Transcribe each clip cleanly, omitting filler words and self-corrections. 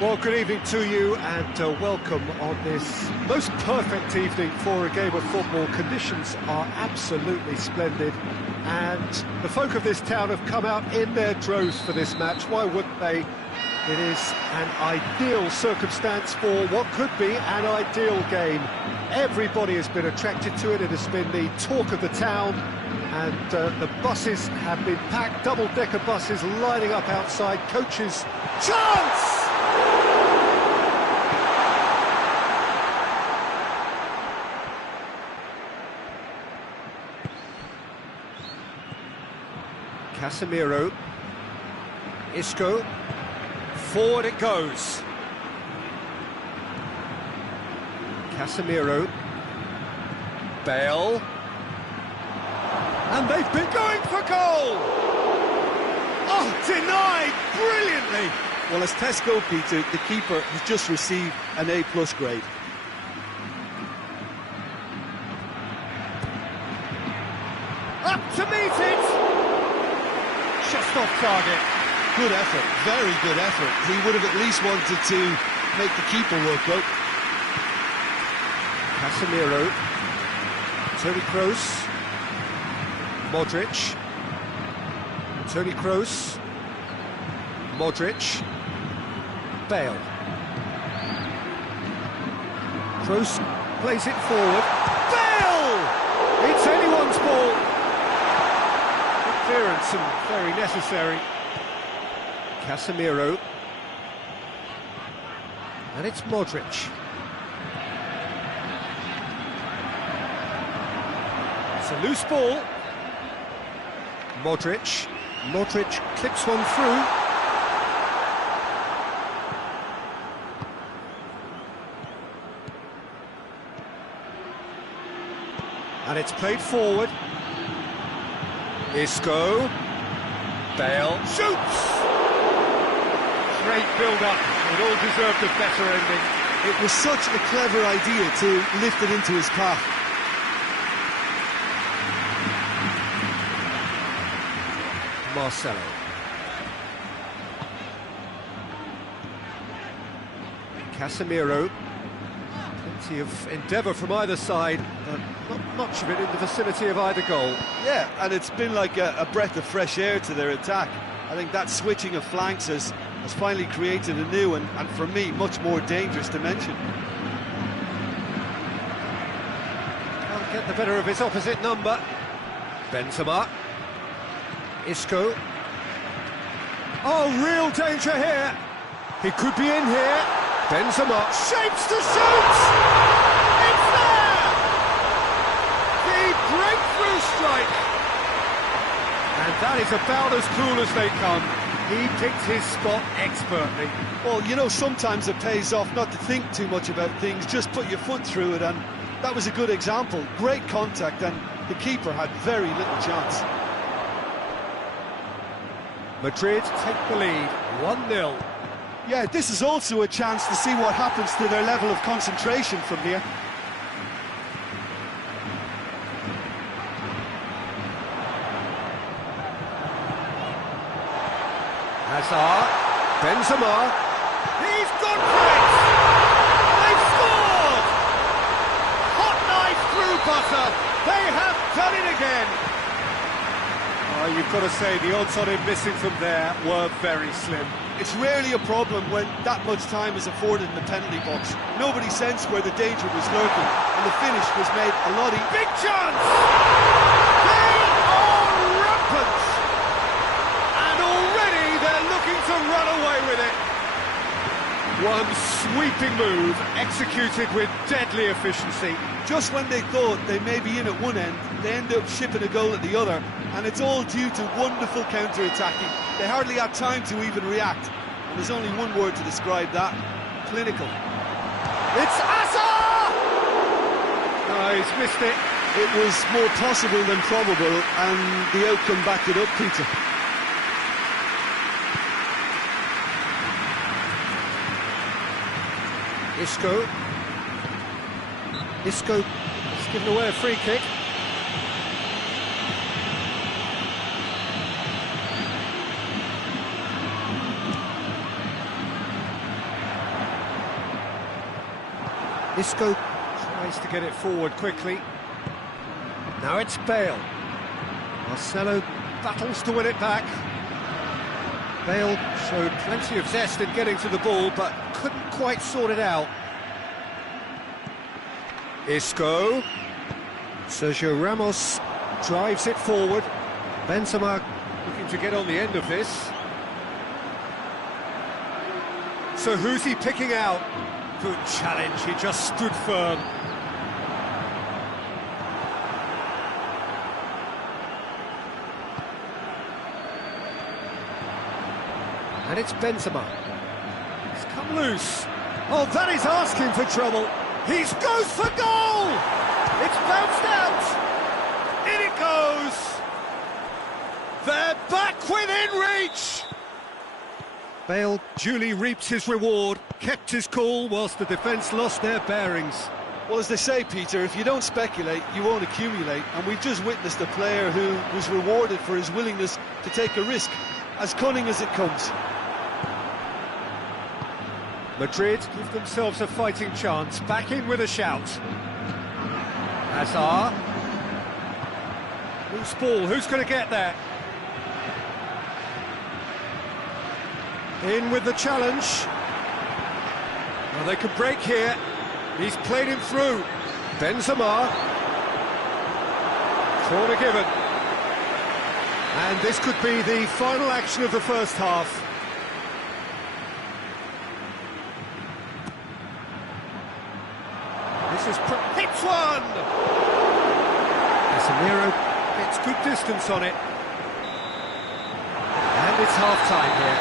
Well, good evening to you and welcome on this most perfect evening for a game of football. Conditions are absolutely splendid and the folk of this town have come out in their droves for this match. Why wouldn't they? It is an ideal circumstance for what could be an ideal game. Everybody has been attracted to it. It has been the talk of the town, and the buses have been packed, double-decker buses lining up outside. Coaches, chance! Casemiro, Isco, forward it goes. Casemiro, Bale, and they've been going for goal! Oh, denied brilliantly! Well, as Tesco, Peter, the keeper has just received an A+ grade. Up to meet it! Just off target. Good effort, very good effort. He would have at least wanted to make the keeper work out. Casemiro, Toni Kroos, Modric, Toni Kroos, Modric, Bale. Kroos plays it forward. Bale! It's anyone's ball. Good clearance and very necessary. Casemiro, and it's Modric. It's a loose ball. Modric clips one through. And it's played forward. Isco, Bale shoots! Great build-up, it all deserved a better ending. It was such a clever idea to lift it into his path. Marcelo. Casemiro. Plenty of endeavour from either side, but not much of it in the vicinity of either goal. Yeah, and it's been like a breath of fresh air to their attack. I think that switching of flanks has finally created a new and for me, much more dangerous dimension. Can't get the better of his opposite number. Benzema. Isco. Oh, real danger here. He could be in here. Benzema shapes to shoot! It's there! The breakthrough strike! And that is about as cool as they come. He picked his spot expertly. Well, you know, sometimes it pays off not to think too much about things, just put your foot through it, and that was a good example. Great contact, and the keeper had very little chance. Madrid take the lead, 1-0. Yeah, this is also a chance to see what happens to their level of concentration from here. Hazard, Benzema, he's gone for it! They've scored! Hot knife through butter, they have done it again! Oh, you've got to say, the odds on him missing from there were very slim. It's rarely a problem when that much time is afforded in the penalty box. Nobody sensed where the danger was lurking, and the finish was made a lot easier. Big chance! They are rampant! And already they're looking to run away with it. One sweeping move, executed with deadly efficiency. Just when they thought they may be in at one end, they end up shipping a goal at the other, and it's all due to wonderful counter-attacking. They hardly had time to even react, and there's only one word to describe that: clinical. It's Hazard! No, he's missed it. It was more possible than probable, and the outcome backed it up, Peter. Isco has given away a free kick. Isco tries to get it forward quickly. Now it's Bale. Marcelo battles to win it back. Bale showed plenty of zest in getting to the ball, but couldn't quite sort it out. Isco. Sergio Ramos drives it forward. Benzema looking to get on the end of this. So who's he picking out? Good challenge, he just stood firm. And it's Benzema. He's come loose. Oh, that is asking for trouble. He goes for goal! It's bounced out! In it goes! They're back within reach! Bale duly reaps his reward, kept his cool whilst the defence lost their bearings. Well, as they say, Peter, if you don't speculate, you won't accumulate. And we've just witnessed a player who was rewarded for his willingness to take a risk, as cunning as it comes. Madrid give themselves a fighting chance, back in with a shout. Hazard. Loose ball, who's going to get there? In with the challenge. Well, they could break here. He's played him through. Benzema. Corner given. And this could be the final action of the first half. This is hits one! Casemiro gets good distance on it. And it's half-time here.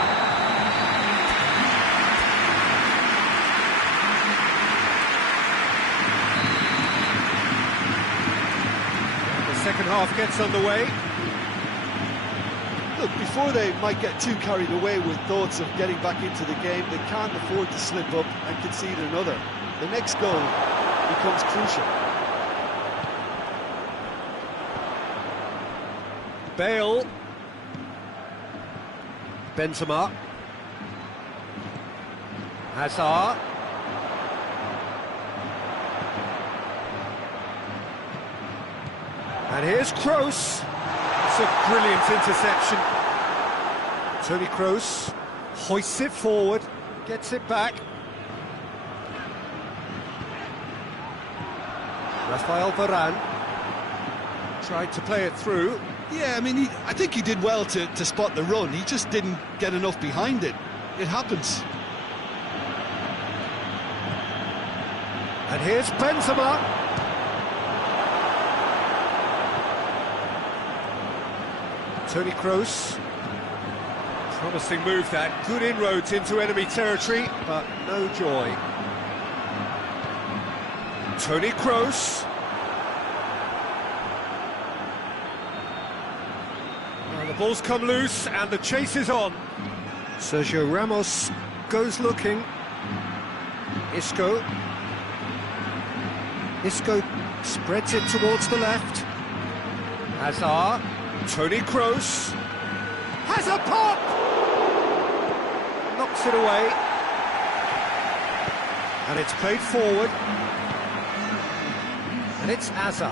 The second half gets underway. Look, before they might get too carried away with thoughts of getting back into the game, they can't afford to slip up and concede another. The next goal becomes crucial. Bale. Benzema. Hazard. And here's Kroos. It's a brilliant interception. Toni Kroos hoists it forward, gets it back. Rafael Varane tried to play it through. Yeah, I mean, I think he did well to spot the run. He just didn't get enough behind it. It happens. And here's Benzema. Toni Kroos. Promising move that. Good inroads into enemy territory, but no joy. Toni Kroos. Well, the ball's come loose and the chase is on. Sergio Ramos goes looking. Isco. Isco spreads it towards the left. Hazard. Toni Kroos. Has a pop! Knocks it away. And it's played forward. And it's Hazard.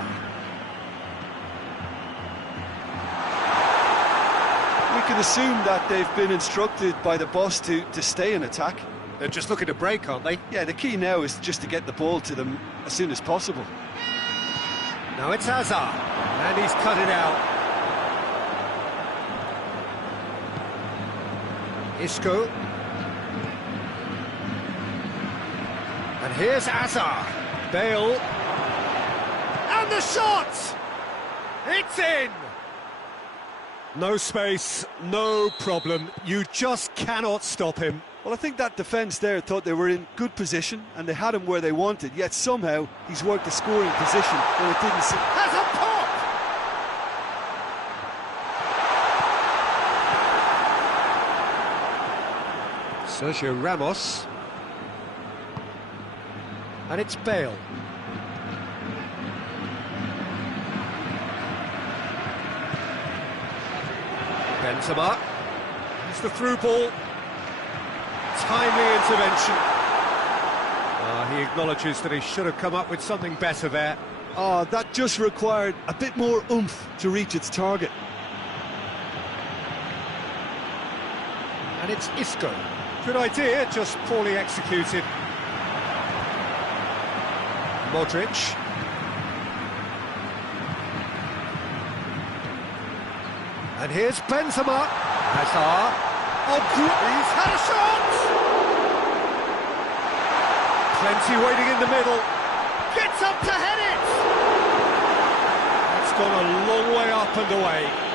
We can assume that they've been instructed by the boss to stay in attack. They're just looking to break, aren't they? Yeah, the key now is just to get the ball to them as soon as possible. Now it's Hazard. And he's cut it out. Isco. And here's Hazard. Bale. And the shot! It's in! No space, no problem. You just cannot stop him. Well, I think that defence there thought they were in good position and they had him where they wanted, yet somehow he's worked a scoring position where it didn't seem... Has a pop! Sergio Ramos. And it's Bale. Benzema. It's the through ball. Timely intervention. He acknowledges that he should have come up with something better there. Oh, that just required a bit more oomph to reach its target. And it's Isco. Good idea, just poorly executed. Modric. And here's Benzema. Hazard. Oh, he's had a shot! Plenty waiting in the middle. Gets up to head it! That's gone a long way up and away.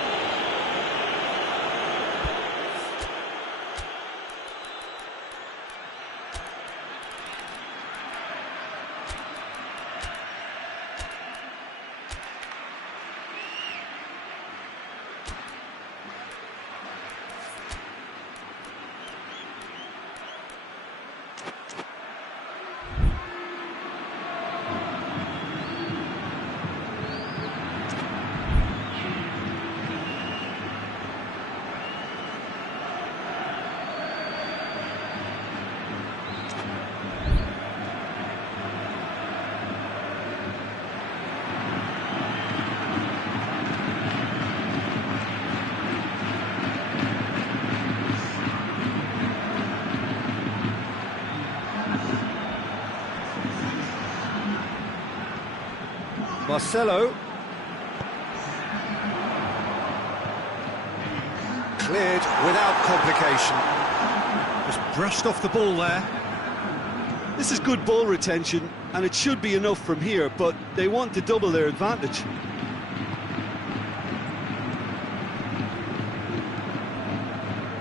Marcelo. Cleared without complication. Just brushed off the ball there. This is good ball retention, and it should be enough from here, but they want to double their advantage.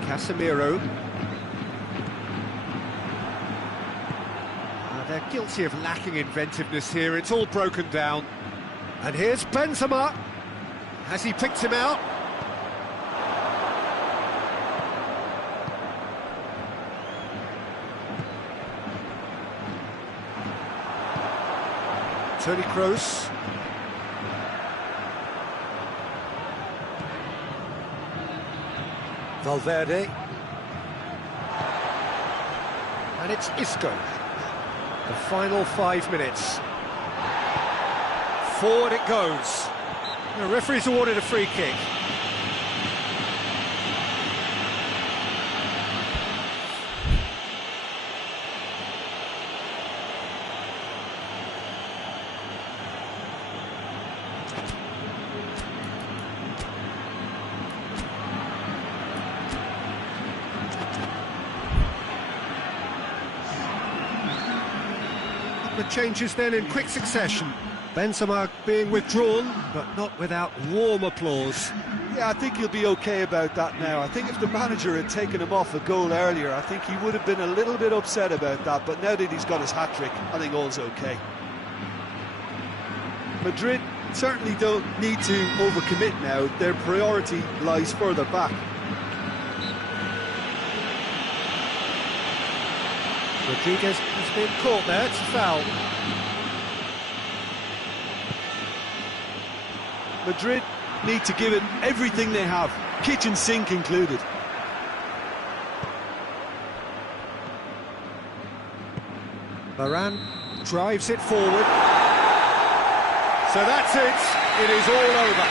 Casemiro. They're guilty of lacking inventiveness here. It's all broken down. And here's Benzema. Has he picked him out? Toni Kroos. Valverde. And it's Isco. The final 5 minutes. Forward it goes. The referee's awarded a free kick. The changes then in quick succession. Benzema being withdrawn, but not without warm applause. Yeah, I think he'll be okay about that now. I think if the manager had taken him off a goal earlier, I think he would have been a little bit upset about that, but now that he's got his hat-trick, I think all's okay. Madrid certainly don't need to overcommit now. Their priority lies further back. Rodriguez has been caught there, it's a foul. Madrid need to give it everything they have, kitchen sink included. Varane drives it forward. So that's it. It is all over.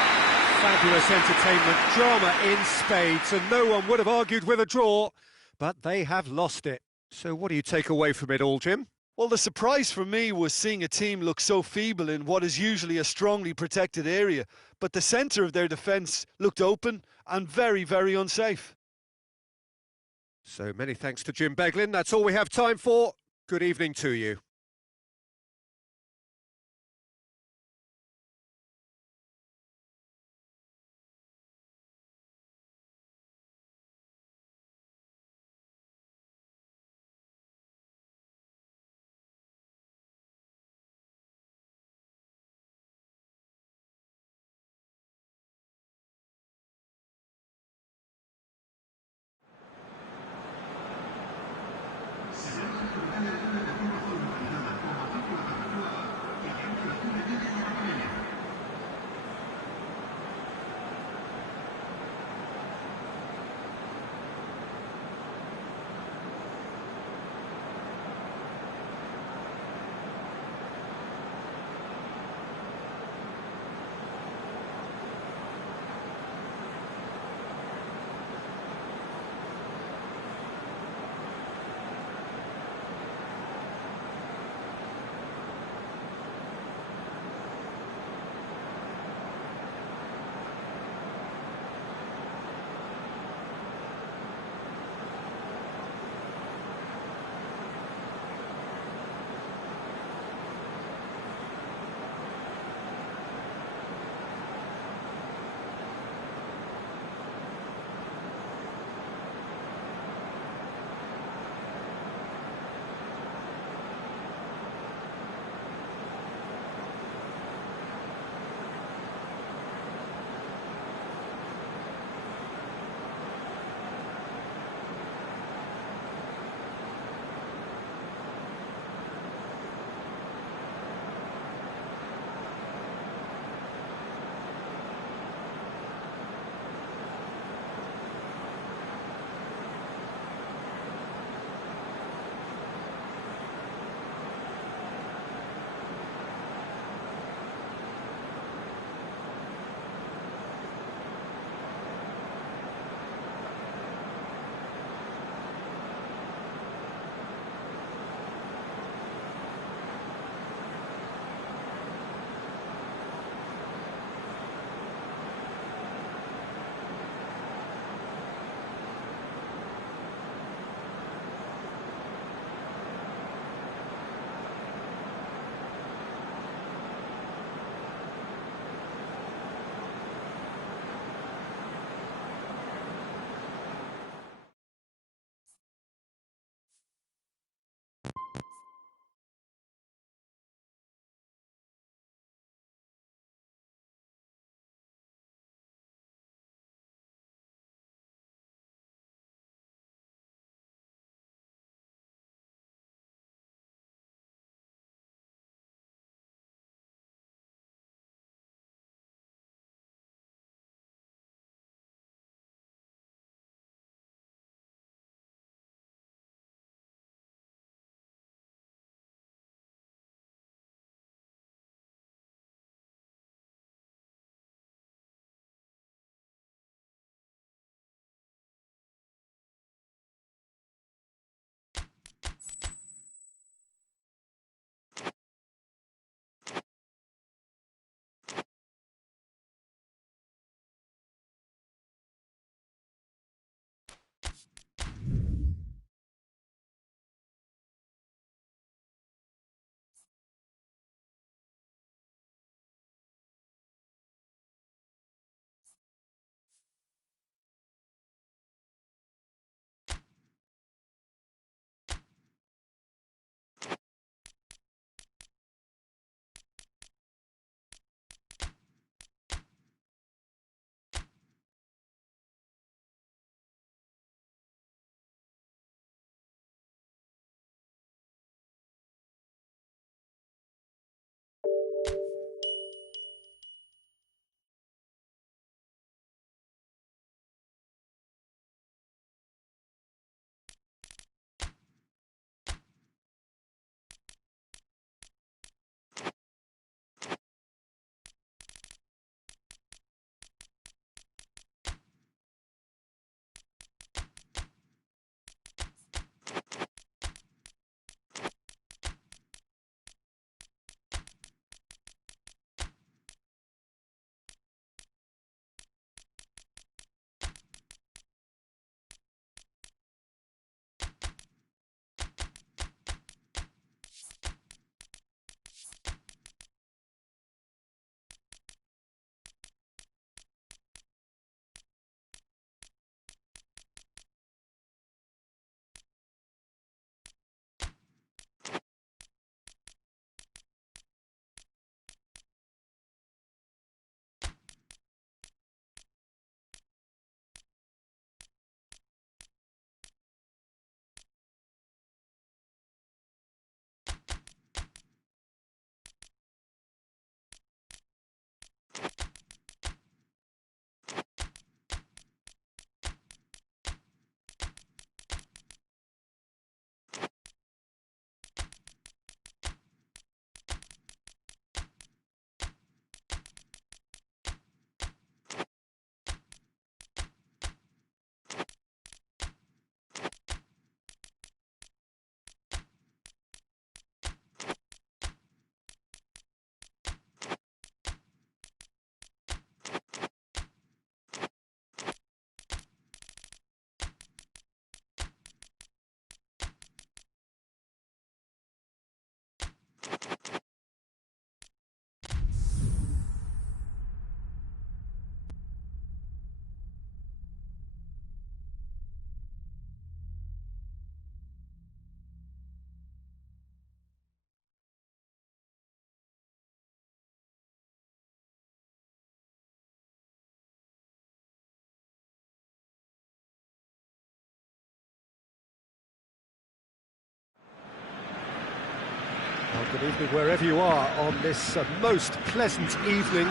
Fabulous entertainment, drama in spades, and no one would have argued with a draw, but they have lost it. So what do you take away from it all, Jim? Well, the surprise for me was seeing a team look so feeble in what is usually a strongly protected area, but the centre of their defence looked open and very, very unsafe. So many thanks to Jim Beglin. That's all we have time for. Good evening to you. Good evening wherever you are on this most pleasant evening.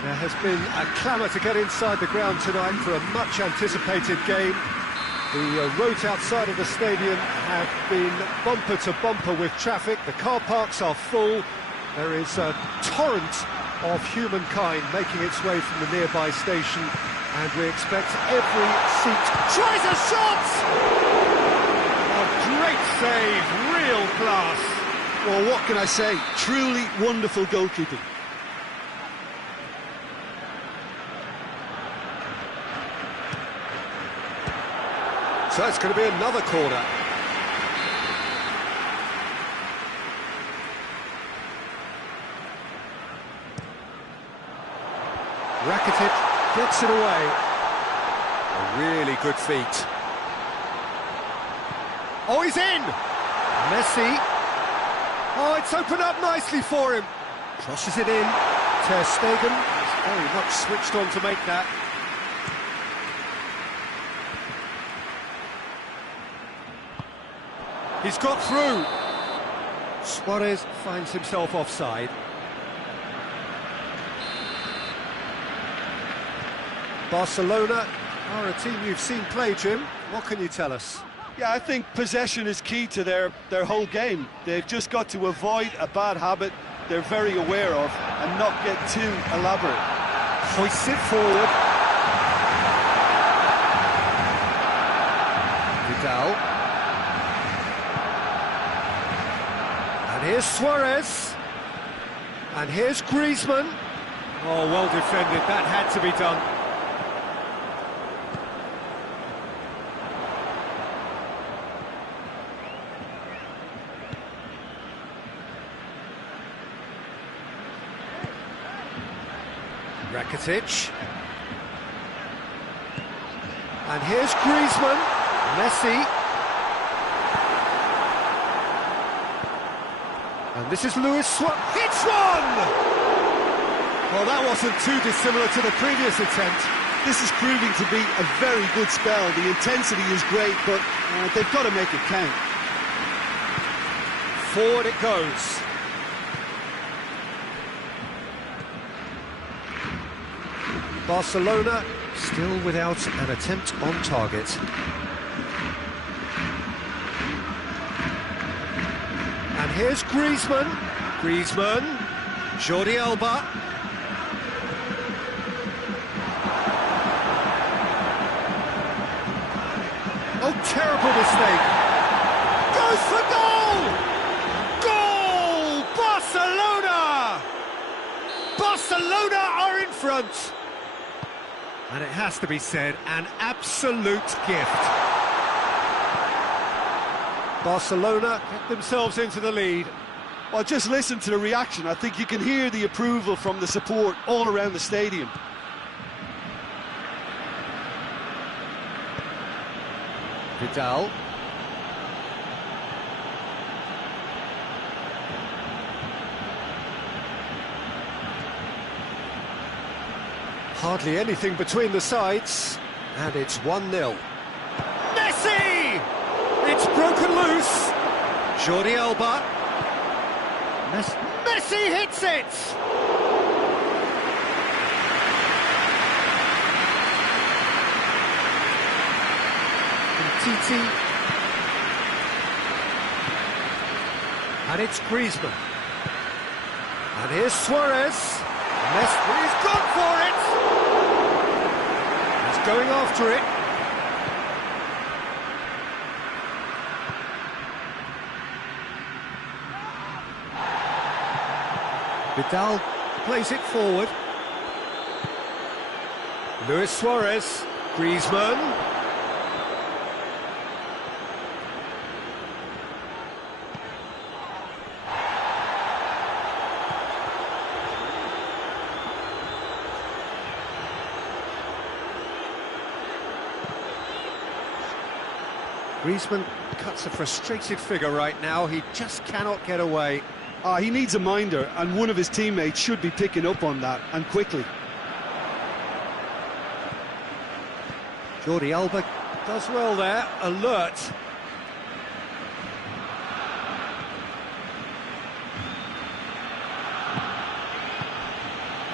There has been a clamour to get inside the ground tonight for a much-anticipated game. The roads outside of the stadium have been bumper to bumper with traffic. The car parks are full. There is a torrent of humankind making its way from the nearby station, and we expect every seat... Tries a shot! A great save, real class. Well, what can I say? Truly wonderful goalkeeping. So it's going to be another corner. Rakitic gets it away. A really good feat. Oh, he's in! Messi. Oh, it's opened up nicely for him. Crosses it in. Ter Stegen is very much switched on to make that. He's got through. Suarez finds himself offside. Barcelona are a team you've seen play, Jim. What can you tell us? Yeah, I think possession is key to their whole game. They've just got to avoid a bad habit they're very aware of and not get too elaborate. Hoists it forward. Vidal. And here's Suarez. And here's Griezmann. Oh, well defended. That had to be done. Rakitic. And here's Griezmann. Messi. And this is Luis Suarez. Hits one! Well, that wasn't too dissimilar to the previous attempt. This is proving to be a very good spell. The intensity is great, but they've got to make it count. Forward it goes. Barcelona still without an attempt on target. And here's Griezmann. Griezmann. Jordi Alba. Oh, terrible mistake. Goes for goal! Goal! Barcelona! Barcelona are in front. And it has to be said, an absolute gift. Barcelona get themselves into the lead. Well, just listen to the reaction. I think you can hear the approval from the support all around the stadium. Vidal. Hardly anything between the sides, and it's 1-0. Messi! It's broken loose. Jordi Alba. Messi hits it! Titi. And it's Griezmann. And here's Suarez. Messi, he's gone for it! He's going after it. Vidal plays it forward. Luis Suarez. Griezmann. Griezmann cuts a frustrated figure right now. He just cannot get away. He needs a minder, and one of his teammates should be picking up on that, and quickly. Jordi Alba does well there, alert.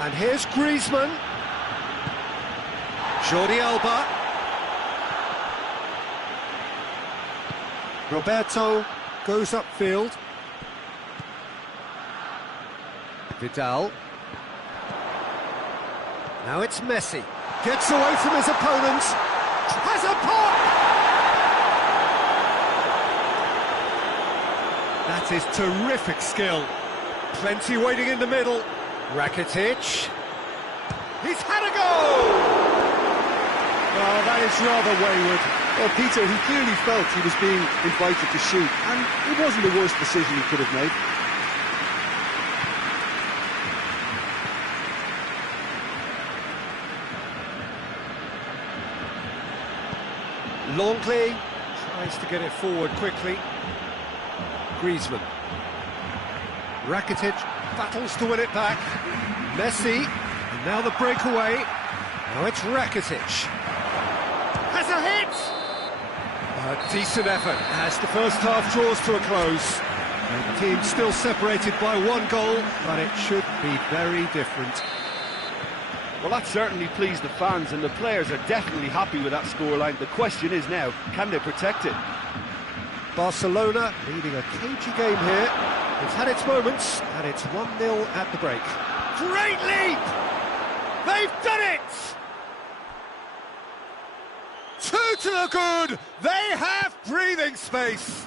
And here's Griezmann. Jordi Alba. Roberto goes upfield. Vidal. Now it's Messi. Gets away from his opponent. Has a pop! That is terrific skill. Plenty waiting in the middle. Rakitic. He's had a goal! Oh, that is rather wayward. Well, Peter, he clearly felt he was being invited to shoot, and it wasn't the worst decision he could have made. Longley tries to get it forward quickly. Griezmann. Rakitic battles to win it back. Messi, and now the breakaway. Now it's Rakitic. Has a hit! A decent effort as the first half draws to a close. The team still separated by one goal, but it should be very different. Well, that certainly pleased the fans, and the players are definitely happy with that scoreline. The question is now, can they protect it? Barcelona leading a cagey game here. It's had its moments, and it's 1-0 at the break. Great leap! They've done it! 2 to the good! They have breathing space!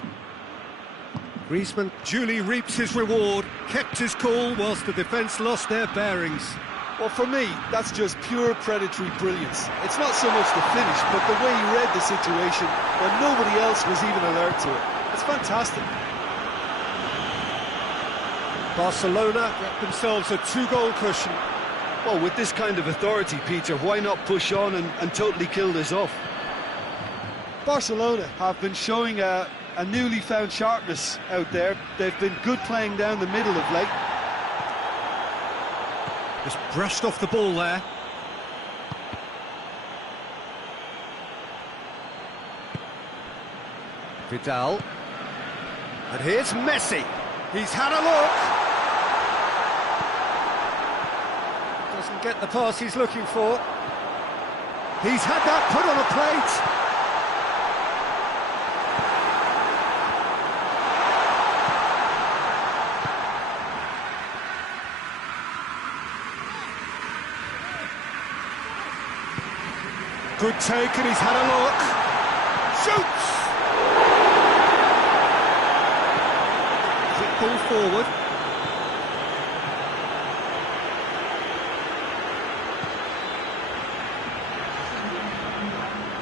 Griezmann duly reaps his reward, kept his cool whilst the defence lost their bearings. Well, for me, that's just pure predatory brilliance. It's not so much the finish, but the way he read the situation when nobody else was even alert to it. It's fantastic. Barcelona get themselves a 2-goal cushion. Well, with this kind of authority, Peter, why not push on and totally kill this off? Barcelona have been showing a newly found sharpness out there. They've been good playing down the middle of late. Just brushed off the ball there. Vidal. And here's Messi. He's had a look. Doesn't get the pass he's looking for. He's had that put on a plate. Good take, and he's had a look. Shoots! Quick ball forward.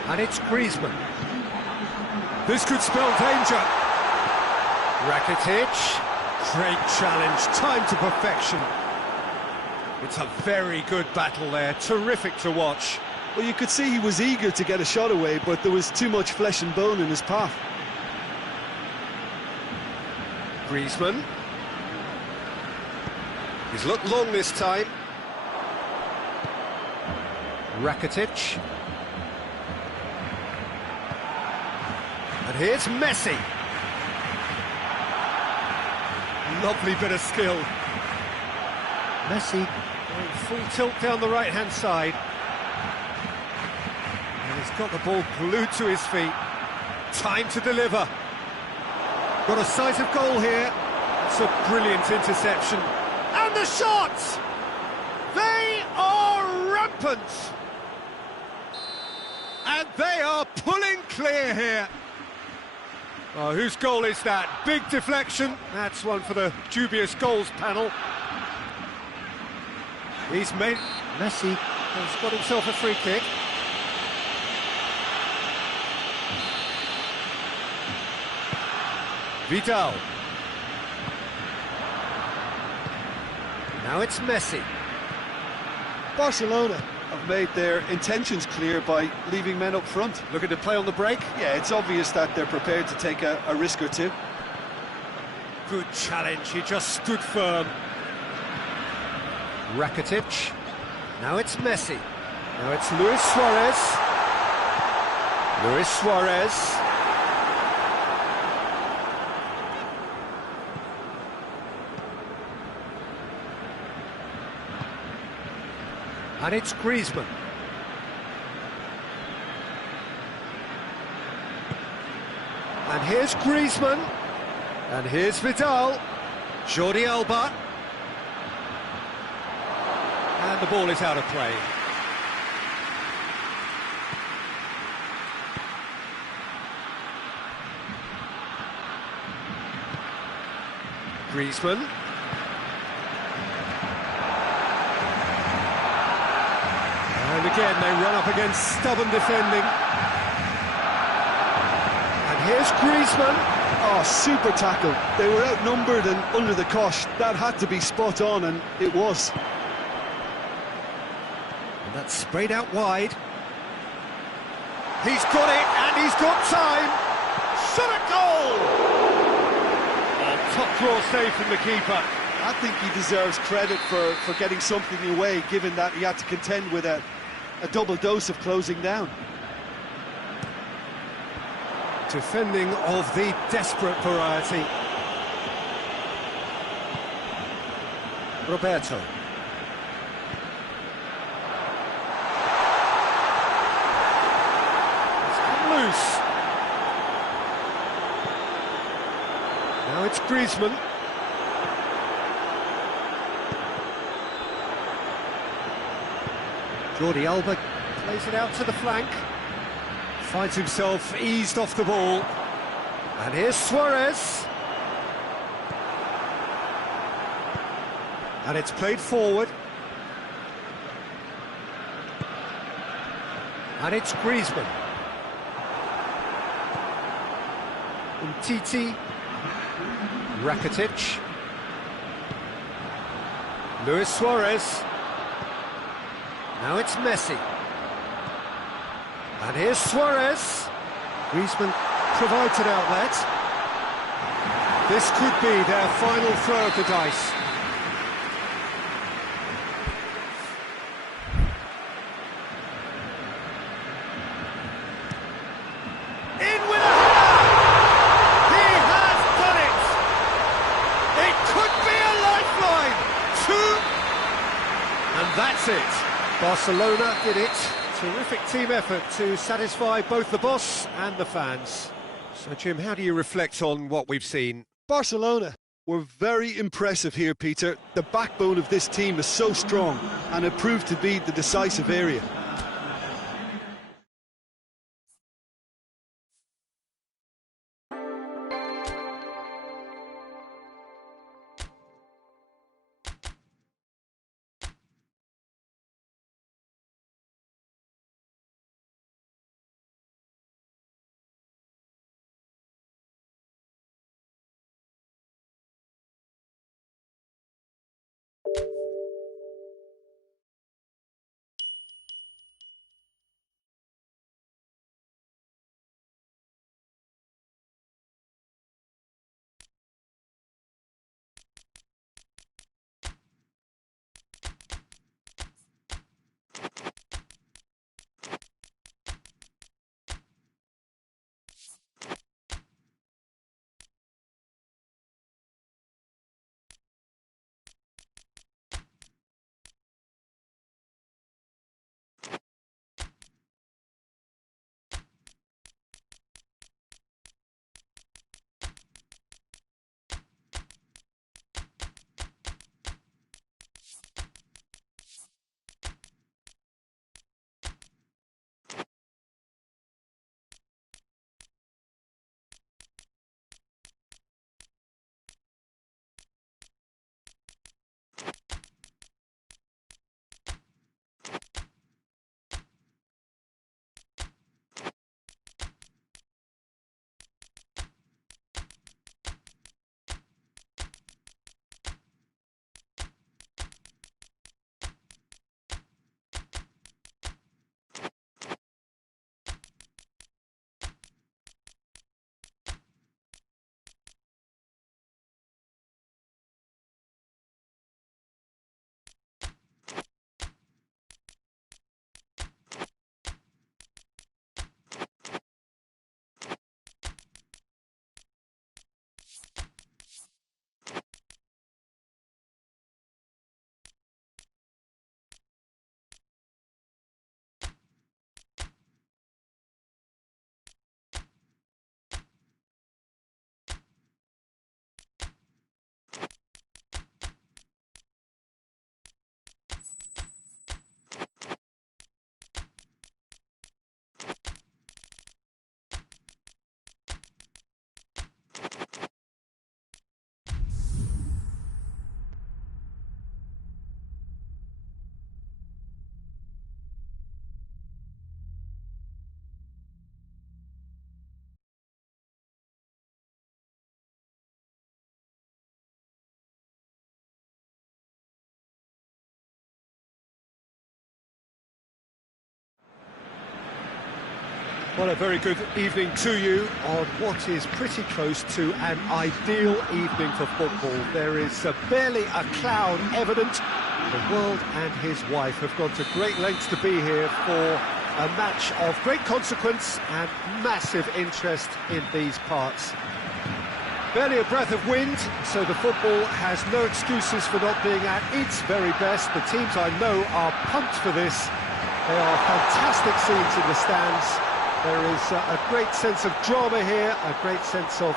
And it's Griezmann. This could spell danger. Rakitic. Great challenge, time to perfection. It's a very good battle there, terrific to watch. Well, you could see he was eager to get a shot away, but there was too much flesh and bone in his path. Griezmann. He's looked long this time. Rakitic. And here's Messi. Lovely bit of skill. Messi going full tilt down the right-hand side. And he's got the ball glued to his feet. Time to deliver. Got a sight of goal here. It's a brilliant interception. And the shot! They are rampant! And they are pulling clear here. Oh, whose goal is that? Big deflection. That's one for the dubious goals panel. He's made... Messi has got himself a free kick. Vidal. Now it's Messi. Barcelona have made their intentions clear by leaving men up front. Looking to play on the break. Yeah, it's obvious that they're prepared to take a risk or two. Good challenge, he just stood firm. Rakitic. Now it's Messi. Now it's Luis Suarez. Luis Suarez. And it's Griezmann. And here's Griezmann. And here's Vidal. Jordi Alba. And the ball is out of play. Griezmann. And again they run up against stubborn defending. And here's Griezmann. Oh, super tackle. They were outnumbered and under the cosh. That had to be spot on, and it was. And that's sprayed out wide. He's got it, and he's got time. Shot a goal! Top draw save from the keeper. I think he deserves credit for getting something away, given that he had to contend with a double dose of closing down. Defending of the desperate variety. Roberto. It's come loose. Now it's Griezmann. Jordi Alba plays it out to the flank. Finds himself eased off the ball. And here's Suarez. And it's played forward. And it's Griezmann. Umtiti. Rakitic. Luis Suarez. Now it's Messi. And here's Suarez. Griezmann provides an outlet. This could be their final throw of the dice. In with a header! He has done it! It could be a lifeline! And that's it. Barcelona did it. Terrific team effort to satisfy both the boss and the fans. So, Jim, how do you reflect on what we've seen? Barcelona were very impressive here, Peter. The backbone of this team is so strong, and it proved to be the decisive area. Well, a very good evening to you on what is pretty close to an ideal evening for football. There is barely a cloud evident. The world and his wife have gone to great lengths to be here for a match of great consequence and massive interest in these parts. Barely a breath of wind, so the football has no excuses for not being at its very best. The teams I know are pumped for this. They are fantastic scenes in the stands. There is a great sense of drama here, a great sense of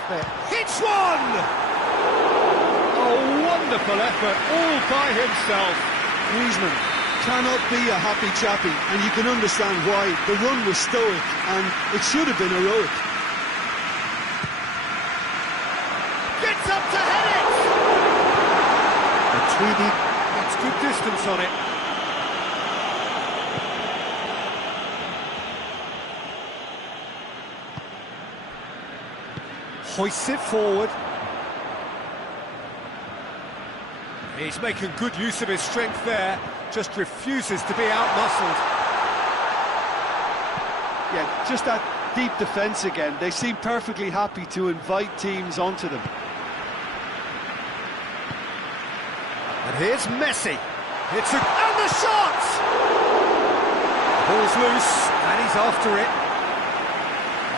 Hits one! A wonderful effort, all by himself. Griezmann cannot be a happy chappy, and you can understand why. The run was stoic, and it should have been heroic. Gets up to head it! Tweedy gets good distance on it. Hoists it forward. He's making good use of his strength there, just refuses to be out-muscled. Yeah, just that deep defence again. They seem perfectly happy to invite teams onto them. And here's Messi. And the shot! Ball's loose, and he's after it.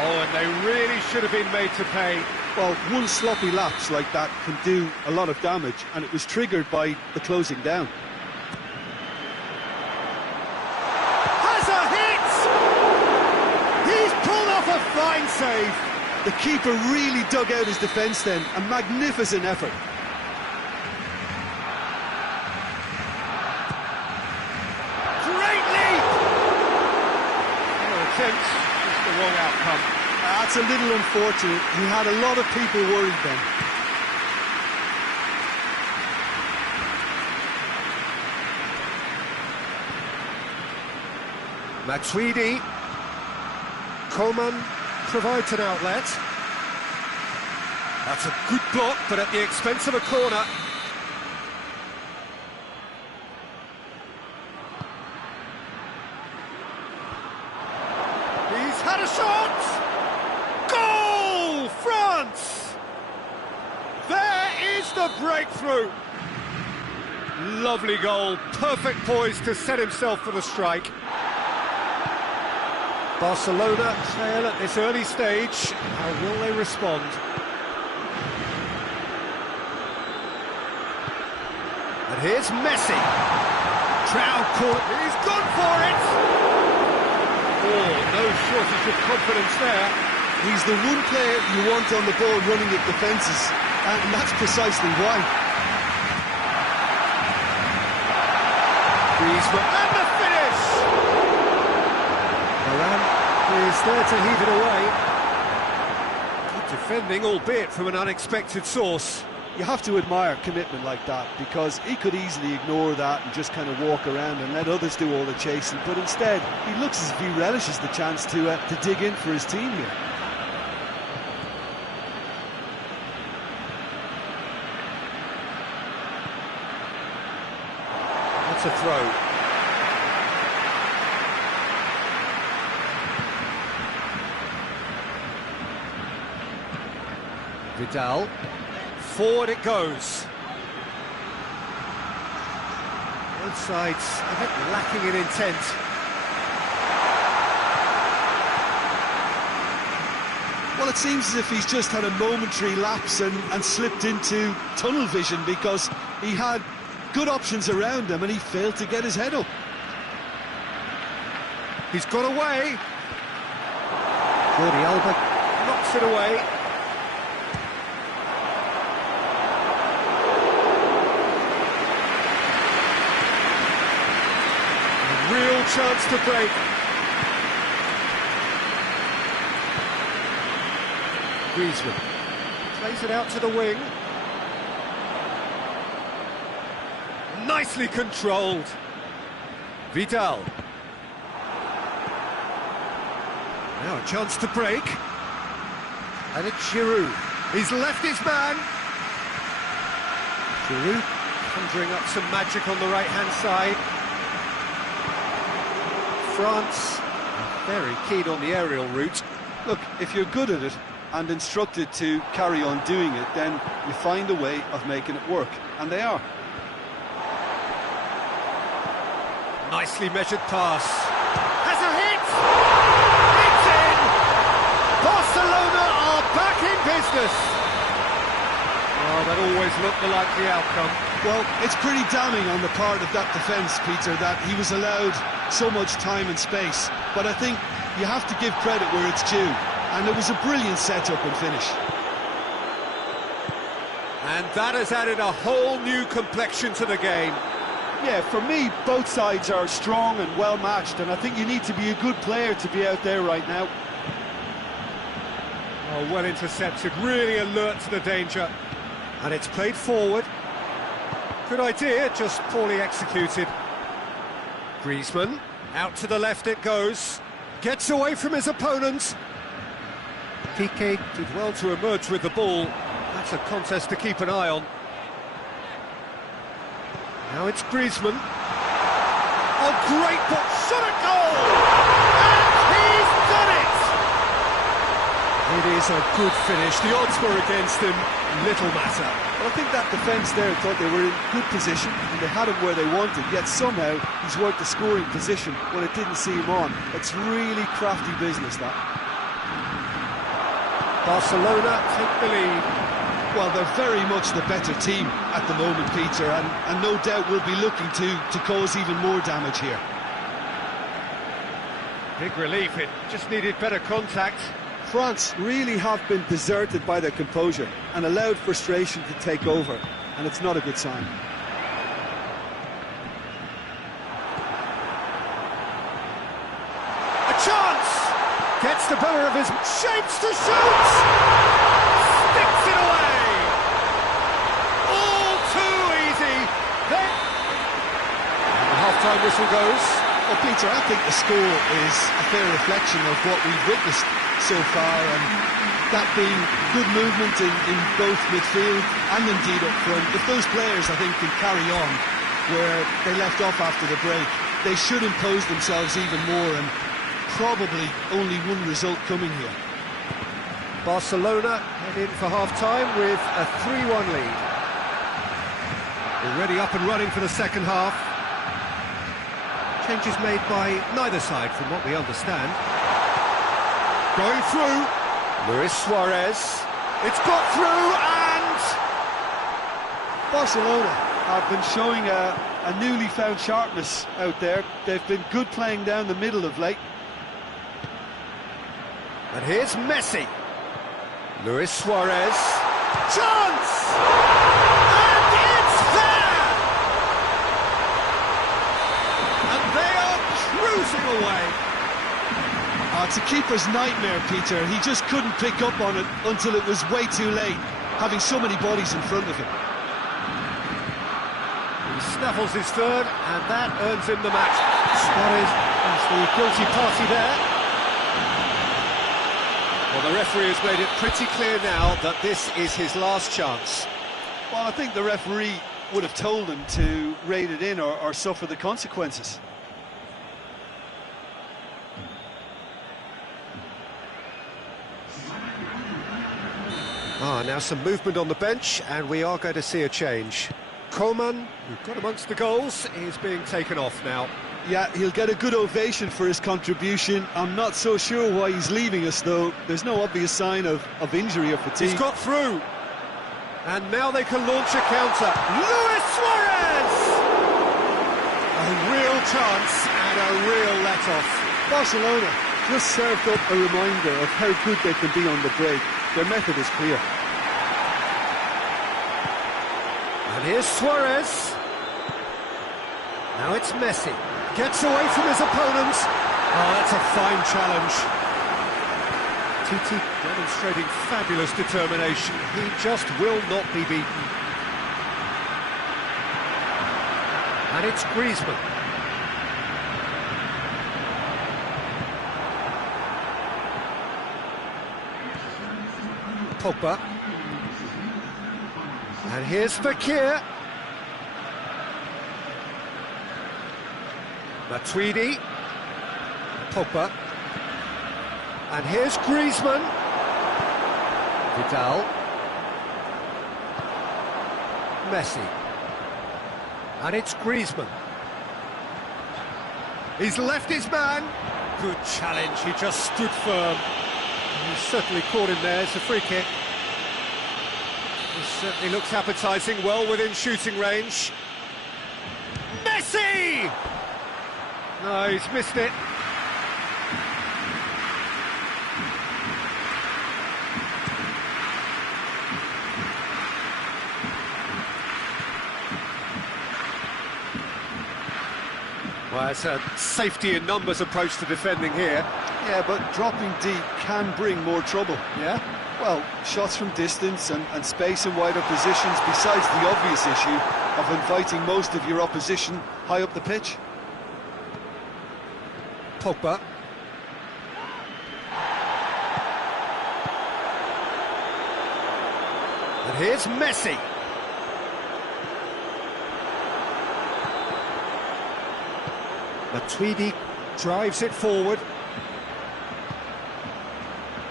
Oh, and they really should have been made to pay. Well, one sloppy lapse like that can do a lot of damage, and it was triggered by the closing down. Has a hit! He's pulled off a fine save. The keeper really dug out his defence then, a magnificent effort. Great leap! Attempts, just the wrong outcome. That's a little unfortunate. He had a lot of people worried then. Matuidi. Coman provides an outlet. That's a good block, but at the expense of a corner. He's had a shot! Goal! France! There is the breakthrough! Lovely goal, perfect poise to set himself for the strike. Barcelona trail at this early stage. How will they respond? And here's Messi. Trout caught. He's gone for it! Oh, no shortage of confidence there. He's the one player you want on the ball running at defences, and that's precisely why. And the finish! Varane is there to heave it away. Good defending, albeit from an unexpected source. You have to admire commitment like that, because he could easily ignore that and just kind of walk around and let others do all the chasing, but instead he looks as if he relishes the chance to dig in for his team here. That's a throw. Vidal. Forward it goes. Both sides a bit lacking in intent. Well, it seems as if he's just had a momentary lapse and slipped into tunnel vision, because he had good options around him and he failed to get his head up. He's got away. Jordi Alba knocks it away. A real chance to break. Griezmann plays it out to the wing. Nicely controlled. Vidal. Now a chance to break. And it's Giroud. He's left his man. Giroud conjuring up some magic on the right-hand side. France Very keen on the aerial route. Look, if you're good at it and instructed to carry on doing it, then you find a way of making it work, and they are. Nicely measured pass. Has a hit! It's in! Barcelona are back in business! Oh, that always looked the likely outcome. Well, it's pretty damning on the part of that defence, Peter, that he was allowed so much time and space. But I think you have to give credit where it's due. And it was a brilliant setup and finish. And that has added a whole new complexion to the game. Yeah, for me, both sides are strong and well matched, and I think you need to be a good player to be out there right now. Oh, well intercepted, really alert to the danger. And it's played forward. Good idea, just poorly executed. Griezmann, out to the left it goes. Gets away from his opponent. Piqué did well to emerge with the ball. That's a contest to keep an eye on. Now it's Griezmann. Oh, great ball! Shot at goal! And he's done it! It is a good finish. The odds were against him. Little matter. Well, I think that defence there thought they were in good position and they had him where they wanted, yet somehow he's worked the scoring position when it didn't see him on. It's really crafty business, that. Barcelona take the lead. Well, they're very much the better team at the moment, Peter, and no doubt will be looking to cause even more damage here. Big relief, it just needed better contact. France really have been deserted by their composure and allowed frustration to take over, and it's not a good sign. A chance! Gets the better of his... Shapes to shoot! Sticks it away! All too easy! Then... The half-time whistle goes. Well, Peter, I think the score is a fair reflection of what we've witnessed so far, and that being good movement in both midfield and indeed up front. If those players, I think, can carry on where they left off after the break, they should impose themselves even more, and probably only one result coming here. Barcelona head in for half-time with a 3-1 lead. Already up and running for the second half. Changes made by neither side, from what we understand. Going through, Luis Suarez. It's got through, and Barcelona have been showing a newly found sharpness out there. They've been good playing down the middle of late. And here's Messi. Luis Suarez. Chance! And it's there! And they are cruising away. It's a keeper's nightmare, Peter. He just couldn't pick up on it until it was way too late, having so many bodies in front of him. He snaffles his third, and that earns him the match. Suarez is the guilty party there. Well, the referee has made it pretty clear now that this is his last chance. Well, I think the referee would have told him to rate it in or suffer the consequences. Now some movement on the bench, and we are going to see a change. Coman, who got amongst the goals, is being taken off now. Yeah, he'll get a good ovation for his contribution. I'm not so sure why he's leaving us, though. There's no obvious sign of injury or fatigue. He's got through. And now they can launch a counter. Luis Suarez! A real chance and a real let-off. Barcelona just served up a reminder of how good they can be on the break. Their method is clear. And here's Suarez. Now it's Messi. Gets away from his opponent. Oh, that's a fine challenge. Titi demonstrating fabulous determination. He just will not be beaten. And it's Griezmann. Pogba. And here's Fekir. Matuidi. Pogba. And here's Griezmann. Vidal. Messi. And it's Griezmann. He's left his man. Good challenge, he just stood firm. He certainly caught him there, it's a free kick. This certainly looks appetising, well within shooting range. Messi! No, he's missed it. Well, it's a safety in numbers approach to defending here. Yeah, but dropping deep can bring more trouble. Yeah? Well, shots from distance and space in wider positions, besides the obvious issue of inviting most of your opposition high up the pitch. Pogba. And here's Messi. Matuidi drives it forward.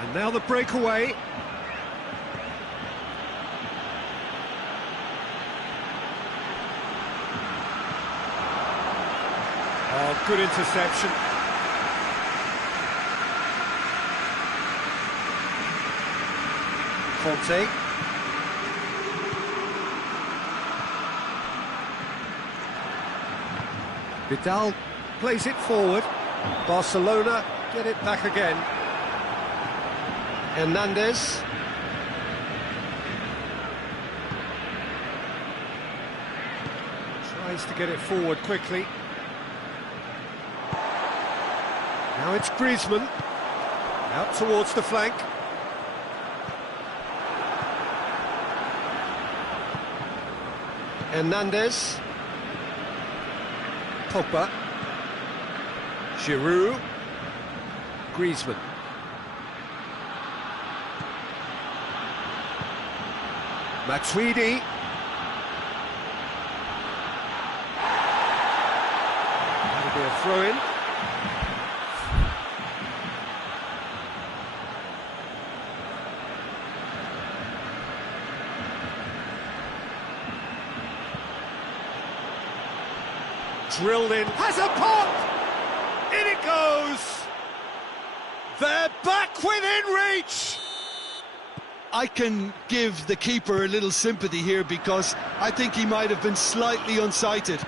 And now the breakaway. Oh, good interception. Conte. Vidal plays it forward. Barcelona get it back again. Hernandez. Tries to get it forward quickly. Now it's Griezmann. Out towards the flank. Hernandez. Pogba. Giroud. Griezmann. Matuidi. That'll be a throw-in. Drilled in, has a pop! In it goes! They're back within reach! I can give the keeper a little sympathy here because I think he might have been slightly unsighted.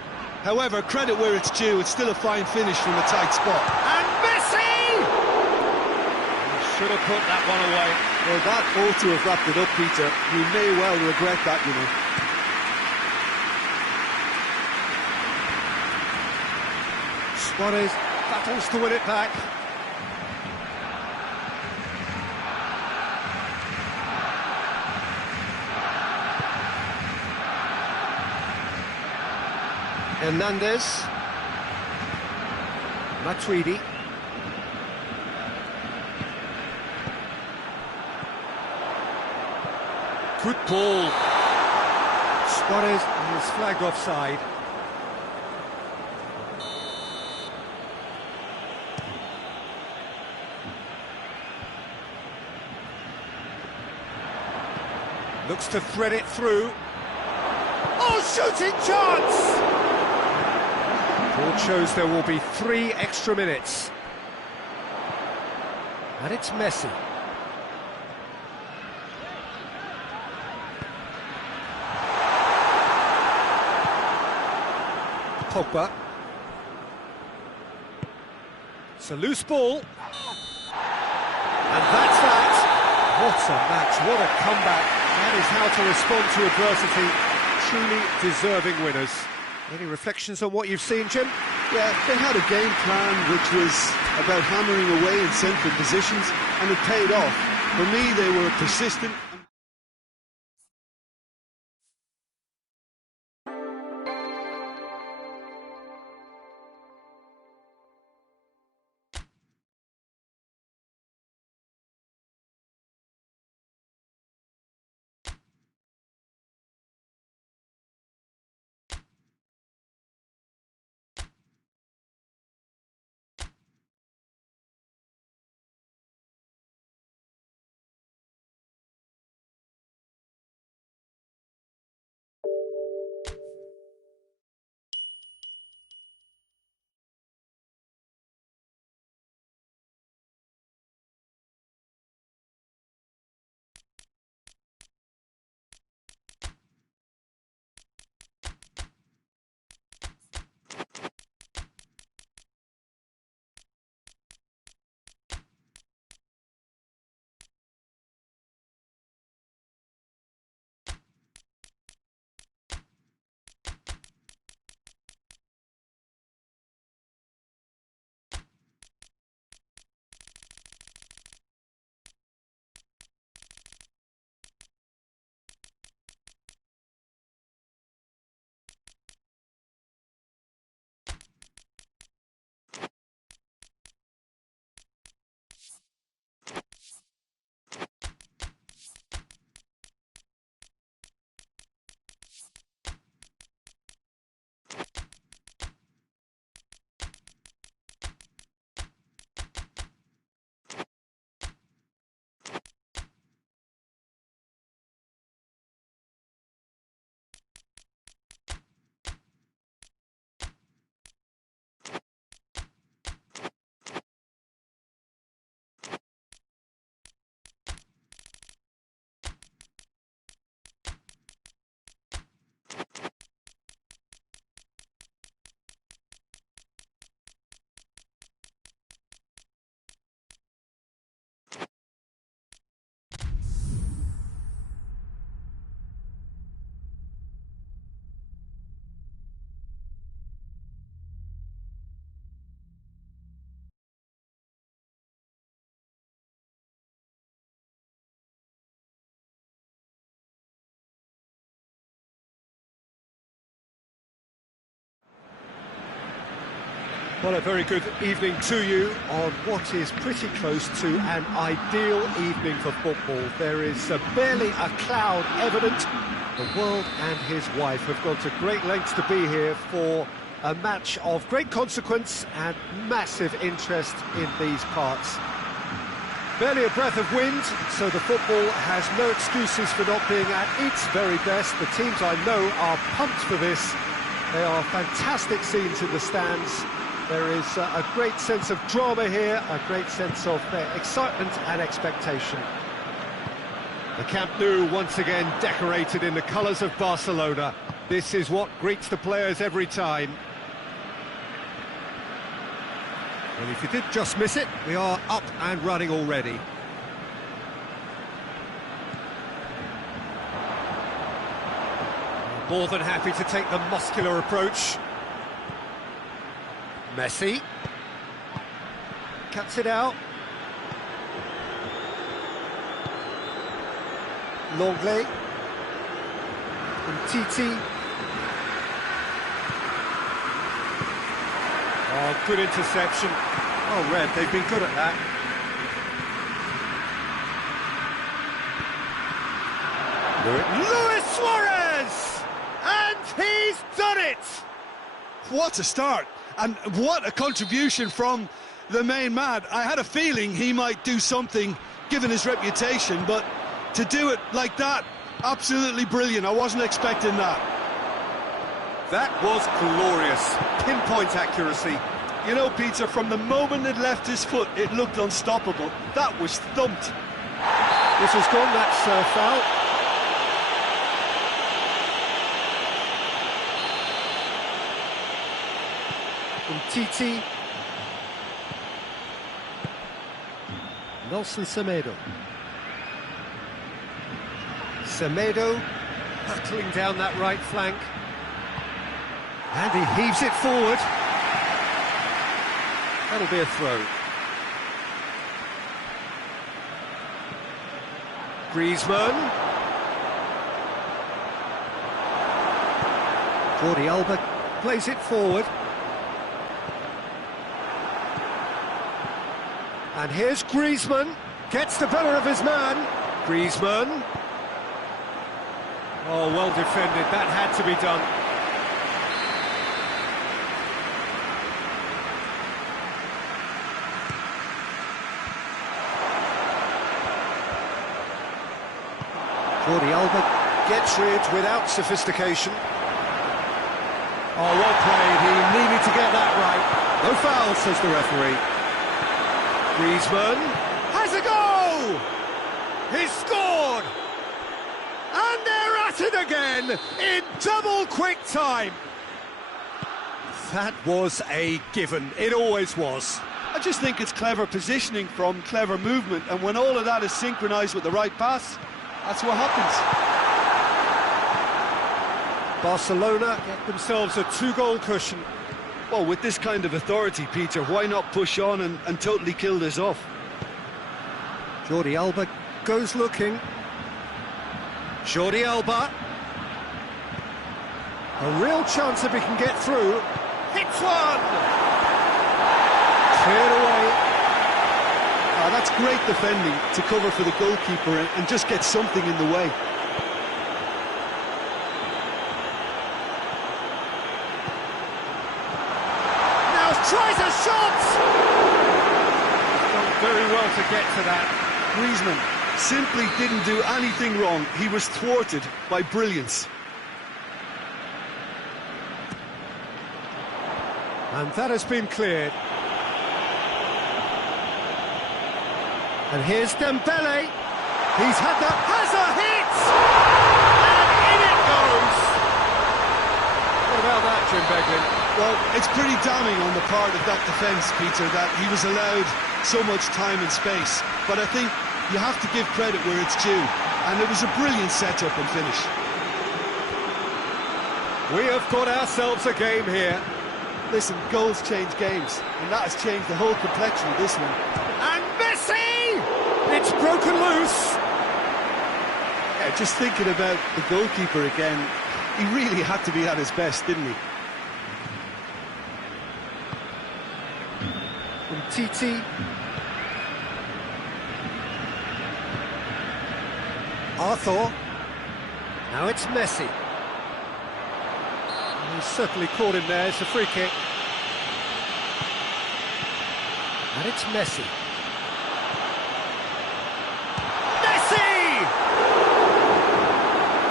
However, credit where it's due, it's still a fine finish from a tight spot. And Messi! He should have put that one away. Well, that ought to have wrapped it up, Peter. You may well regret that, you know. Suarez battles to win it back. Hernandez. Matuidi. Good ball. Suarez is flagged offside. Looks to thread it through. Oh, shooting chance! Board shows there will be 3 extra minutes. And it's Messi. Pogba. It's a loose ball. And that's that. What a match, what a comeback. That is how to respond to adversity. Truly deserving winners. Any reflections on what you've seen, Jim? Yeah, they had a game plan which was about hammering away in central positions, and it paid off. For me, they were persistent. Well, a very good evening to you on what is pretty close to an ideal evening for football. There is barely a cloud evident. The world and his wife have gone to great lengths to be here for a match of great consequence and massive interest in these parts. Barely a breath of wind, so the football has no excuses for not being at its very best. The teams I know are pumped for this. They are fantastic scenes in the stands. There is a great sense of drama here, a great sense of excitement and expectation. The Camp Nou once again decorated in the colours of Barcelona. This is what greets the players every time. And if you did just miss it, we are up and running already. More than happy to take the muscular approach. Messi cuts it out. Longley. Titi. Oh, good interception. Oh, Red, they've been good at that. Luis Suarez! And he's done it! What a start, and what a contribution from the main man. I had a feeling he might do something, given his reputation, but to do it like that, absolutely brilliant. I wasn't expecting that. That was glorious. Pinpoint accuracy. You know, Peter, from the moment it left his foot, it looked unstoppable. That was thumped. This has gone, that's foul. Titi. Nelson Semedo. Semedo hurtling down that right flank. And he heaves it forward. That'll be a throw. Griezmann. Jordi Alba plays it forward. And here's Griezmann. Gets the better of his man. Griezmann. Oh, well defended. That had to be done. Jordi Alba gets rid without sophistication. Oh, well played. He needed to get that right. No foul, says the referee. Griezmann has a goal! He's scored! And they're at it again in double quick time. That was a given. It always was. I just think it's clever positioning from clever movement, and when all of that is synchronised with the right pass, that's what happens. Barcelona get themselves a two-goal cushion. Well, with this kind of authority, Peter, why not push on and totally kill this off? Jordi Alba goes looking. Jordi Alba. A real chance if he can get through. Hits one! Cleared away. That's great defending to cover for the goalkeeper and just get something in the way. Tries a shot! Done very well to get to that. Griezmann simply didn't do anything wrong. He was thwarted by brilliance. And that has been cleared. And here's Dembele. He's had that. Has a hit! And in it goes! What about that, Jim Beglin? Well, it's pretty damning on the part of that defence, Peter, that he was allowed so much time and space. But I think you have to give credit where it's due. And it was a brilliant setup and finish. We have got ourselves a game here. Listen, goals change games, and that has changed the whole complexion of this one. And Messi! It's broken loose. Yeah, just thinking about the goalkeeper again, he really had to be at his best, didn't he? Titi. Arthur. Now it's Messi. He's certainly caught him there. It's a free kick. And it's Messi. Messi!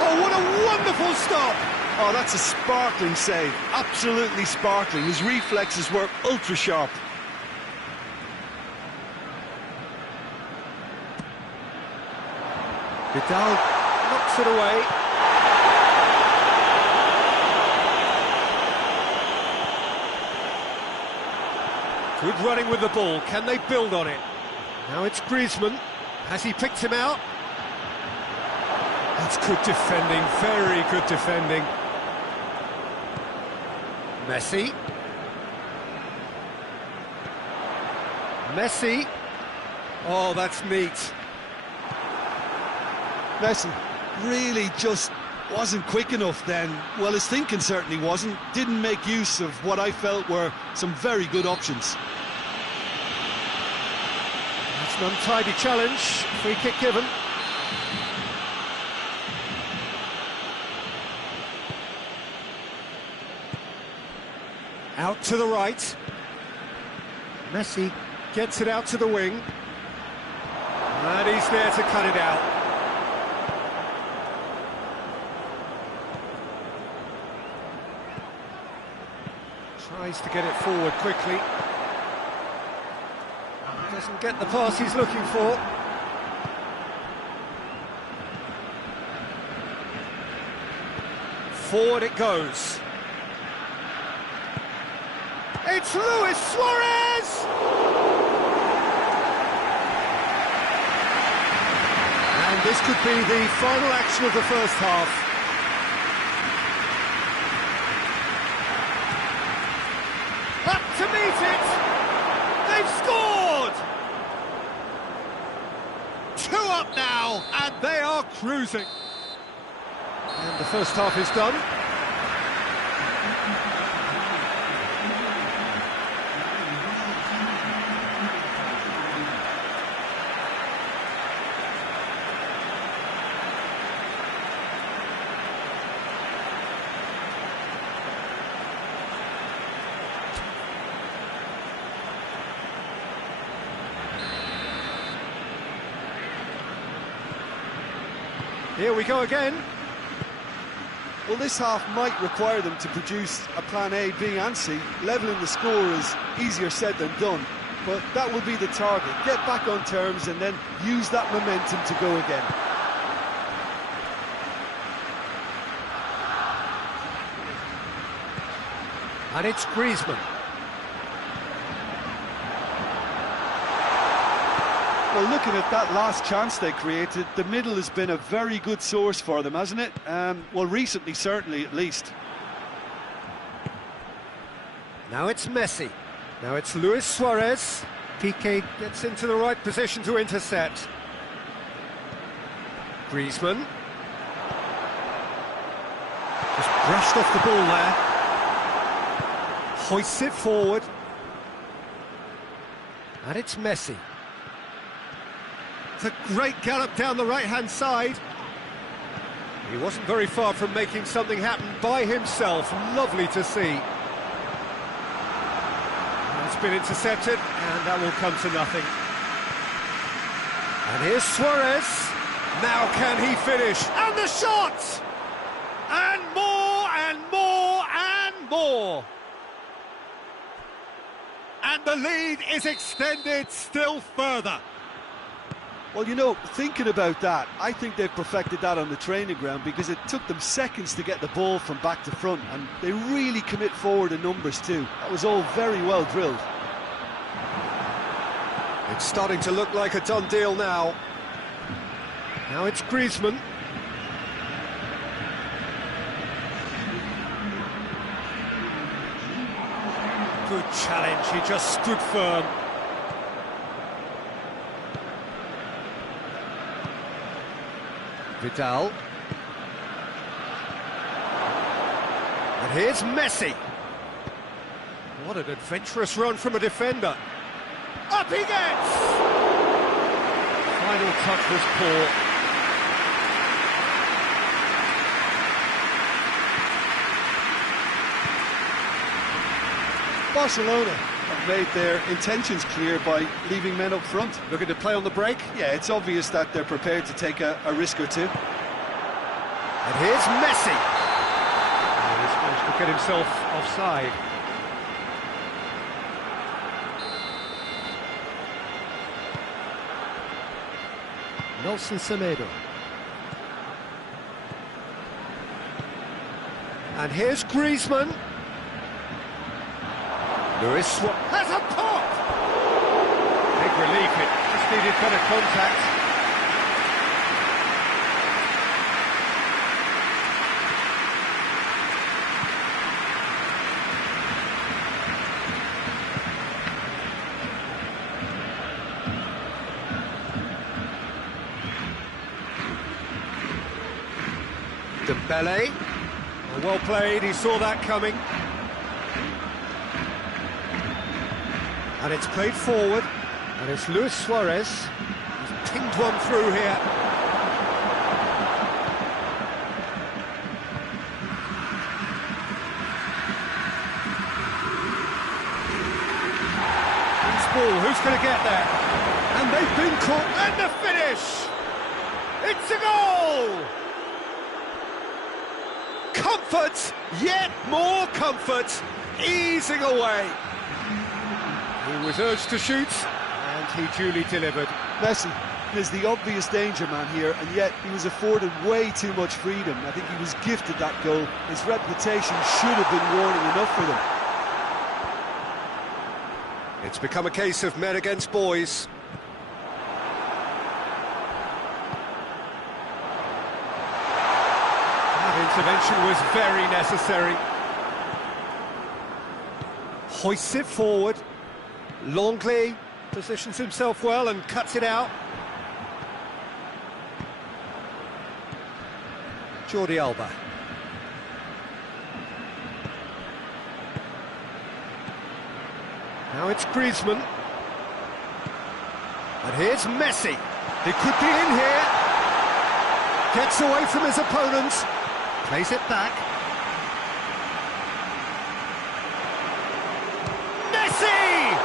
Oh, what a wonderful stop! Oh, that's a sparkling save. Absolutely sparkling. His reflexes were ultra sharp. Vidal knocks it away. Good running with the ball. Can they build on it? Now it's Griezmann. Has he picked him out? That's good defending, very good defending. Messi. Messi. Oh, that's neat. Messi really just wasn't quick enough then. Well, his thinking certainly wasn't. Didn't make use of what I felt were some very good options. That's an untidy challenge. Free kick given. Out to the right. Messi gets it out to the wing. And he's there to cut it out. Tries to get it forward quickly. Doesn't get the pass he's looking for. Forward it goes. It's Luis Suarez! And this could be the final action of the first half. Up to meet it! They've scored! 2 up now, and they are cruising. And the first half is done. Here we go again. Well, this half might require them to produce a plan A, B and C. Levelling the score is easier said than done, but that will be the target. Get back on terms and then use that momentum to go again. And it's Griezmann. Well, looking at that last chance they created, the middle has been a very good source for them, hasn't it? Well, recently, certainly, at least. Now it's Messi. Now it's Luis Suarez. Piqué gets into the right position to intercept. Griezmann. Just brushed off the ball there. Hoists it forward. And it's Messi. It's a great gallop down the right-hand side. He wasn't very far from making something happen by himself. Lovely to see. It's been intercepted, and that will come to nothing. And here's Suarez. Now can he finish? And the shot! And more, and more, and more! And the lead is extended still further. Well, you know, thinking about that, I think they've perfected that on the training ground because it took them seconds to get the ball from back to front, and they really commit forward in numbers too. That was all very well drilled. It's starting to look like a done deal now. Now it's Griezmann. Good challenge, he just stood firm. Vidal. And here's Messi. What an adventurous run from a defender. Up he gets! Final touch was poor. Barcelona have made their intentions clear by leaving men up front. Looking to play on the break. Yeah, it's obvious that they're prepared to take a risk or two. And here's Messi. He's managed to get himself offside. Nelson Semedo. And here's Griezmann. Luis has a pop! Big relief, it just needed better contact. Dembele. Well played, he saw that coming. And it's played forward, and it's Luis Suarez. He's pinged one through here. Loose ball, who's going to get there? And they've been caught, and the finish! It's a goal! Comfort, yet more comfort, easing away. He was urged to shoot, and he duly delivered. Messi is the obvious danger man here, and yet he was afforded way too much freedom. I think he was gifted that goal. His reputation should have been warning enough for them. It's become a case of men against boys. That intervention was very necessary. Hoists it forward. Longley positions himself well and cuts it out. Jordi Alba. Now it's Griezmann. And here's Messi. He could be in here. Gets away from his opponents. Plays it back. Messi!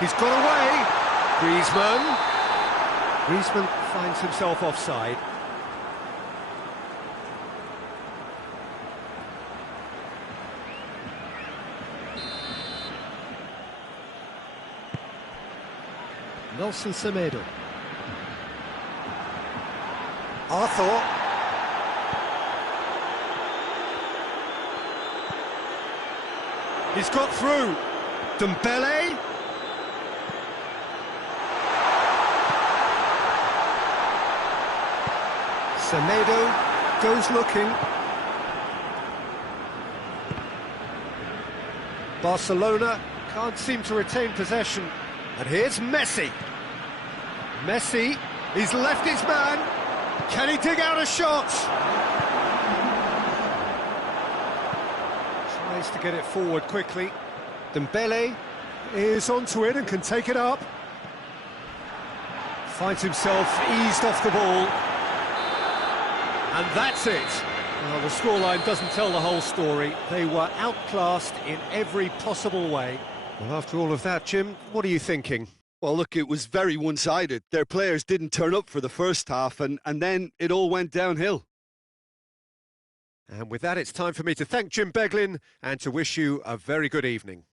He's got away. Griezmann. Griezmann finds himself offside. Nelson Semedo. Arthur. He's got through. Dembele. Semedo goes looking. Barcelona can't seem to retain possession. And here's Messi. Messi, he's left his man. Can he dig out a shot? Tries to get it forward quickly. Dembele is onto it and can take it up. Finds himself eased off the ball. And that's it. Well, the scoreline doesn't tell the whole story. They were outclassed in every possible way. Well, after all of that, Jim, what are you thinking? Well, look, it was very one-sided. Their players didn't turn up for the first half, and then it all went downhill. And with that, it's time for me to thank Jim Beglin and to wish you a very good evening.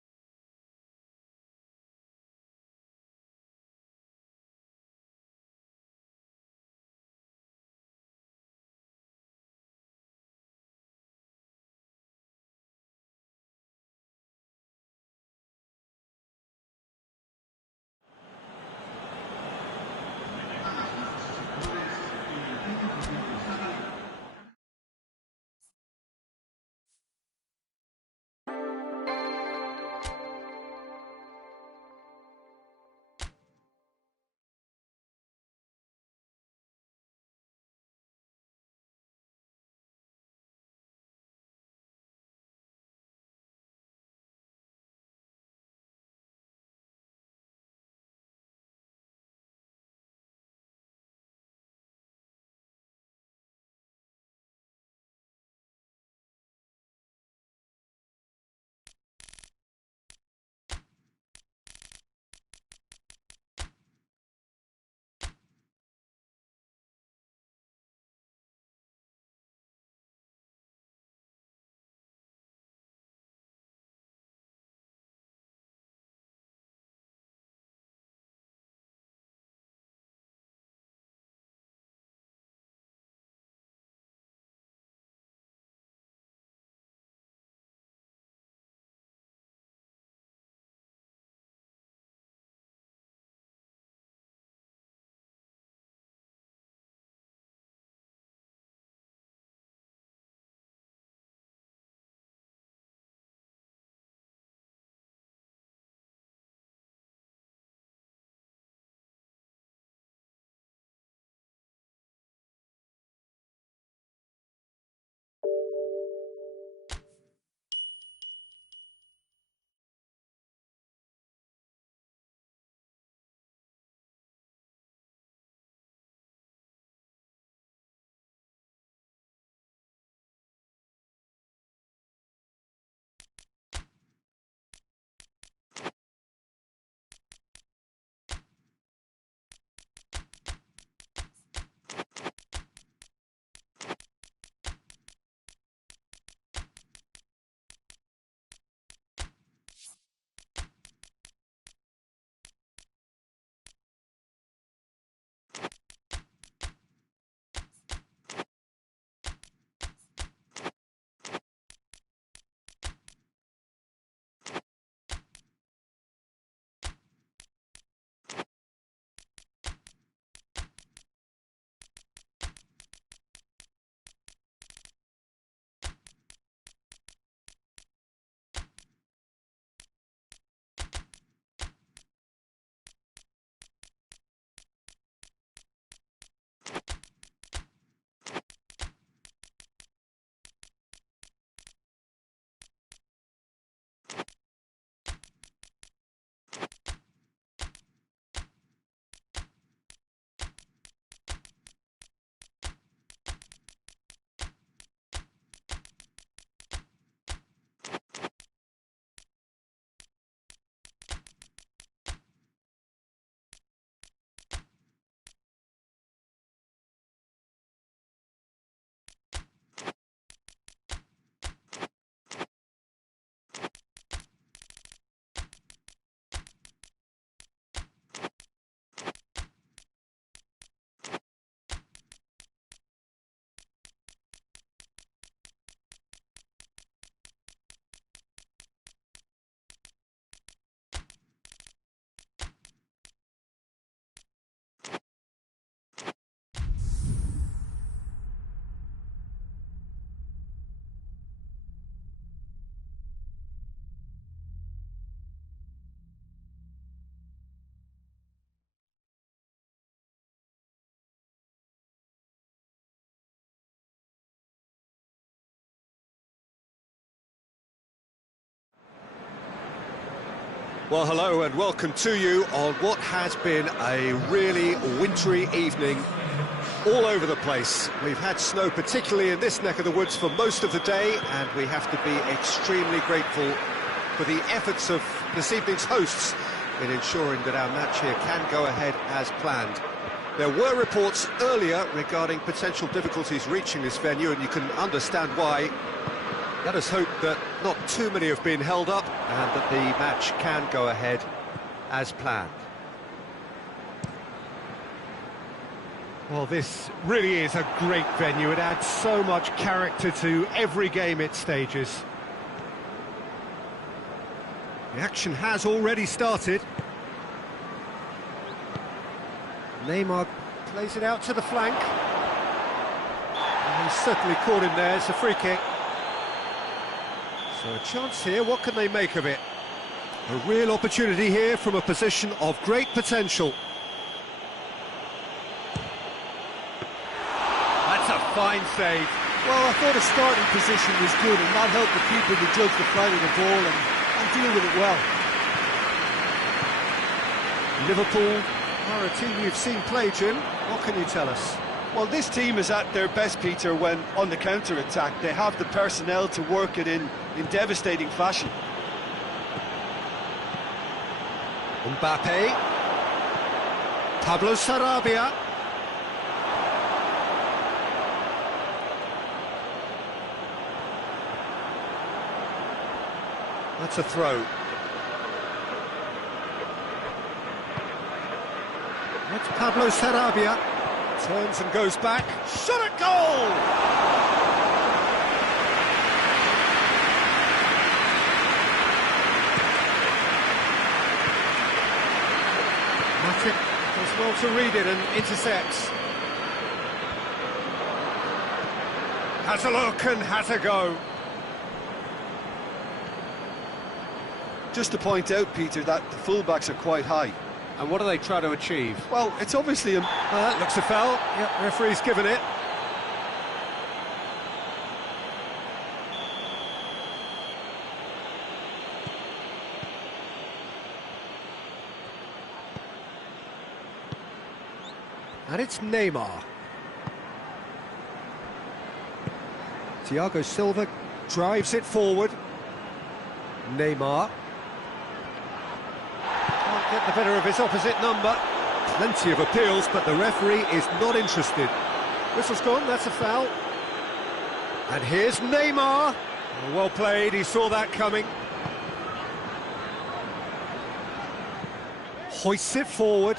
Well, hello and welcome to you on what has been a really wintry evening all over the place. We've had snow, particularly in this neck of the woods, for most of the day, and we have to be extremely grateful for the efforts of this evening's hosts in ensuring that our match here can go ahead as planned. There were reports earlier regarding potential difficulties reaching this venue, and you can understand why. Let us hope that not too many have been held up and that the match can go ahead as planned. Well, this really is a great venue. It adds so much character to every game it stages. The action has already started. Neymar plays it out to the flank. And he's certainly caught him there. It's a free kick. So a chance here, what can they make of it? A real opportunity here from a position of great potential. That's a fine save. Well, I thought the starting position was good, and that helped the keeper to judge the flight of the ball and deal with it well. Liverpool are a team you've seen play, Jim. What can you tell us? Well, this team is at their best, Peter, when on the counter-attack. They have the personnel to work it in devastating fashion. Mbappe. Pablo Sarabia. That's a throw. That's Pablo Sarabia. Turns and goes back. Shot at goal! Matic does well to read it and intercepts. Has a look and has a go. Just to point out, Peter, that the fullbacks are quite high. And what do they try to achieve? Well, it's obviously that looks a foul. Yep, referee's given it. And it's Neymar. Thiago Silva drives it forward. Neymar. Can't get the better of his opposite number. Plenty of appeals, but the referee is not interested. Whistle's gone, that's a foul. And here's Neymar. Well played, he saw that coming. Hoists it forward.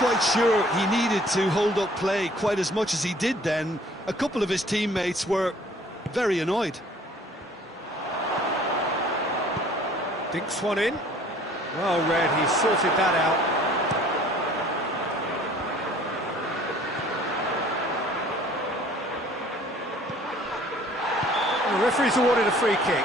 quite sure he needed to hold up play quite as much as he did then. A couple of his teammates were very annoyed. Dinks one in. Well read, he sorted that out. The referee's awarded a free kick.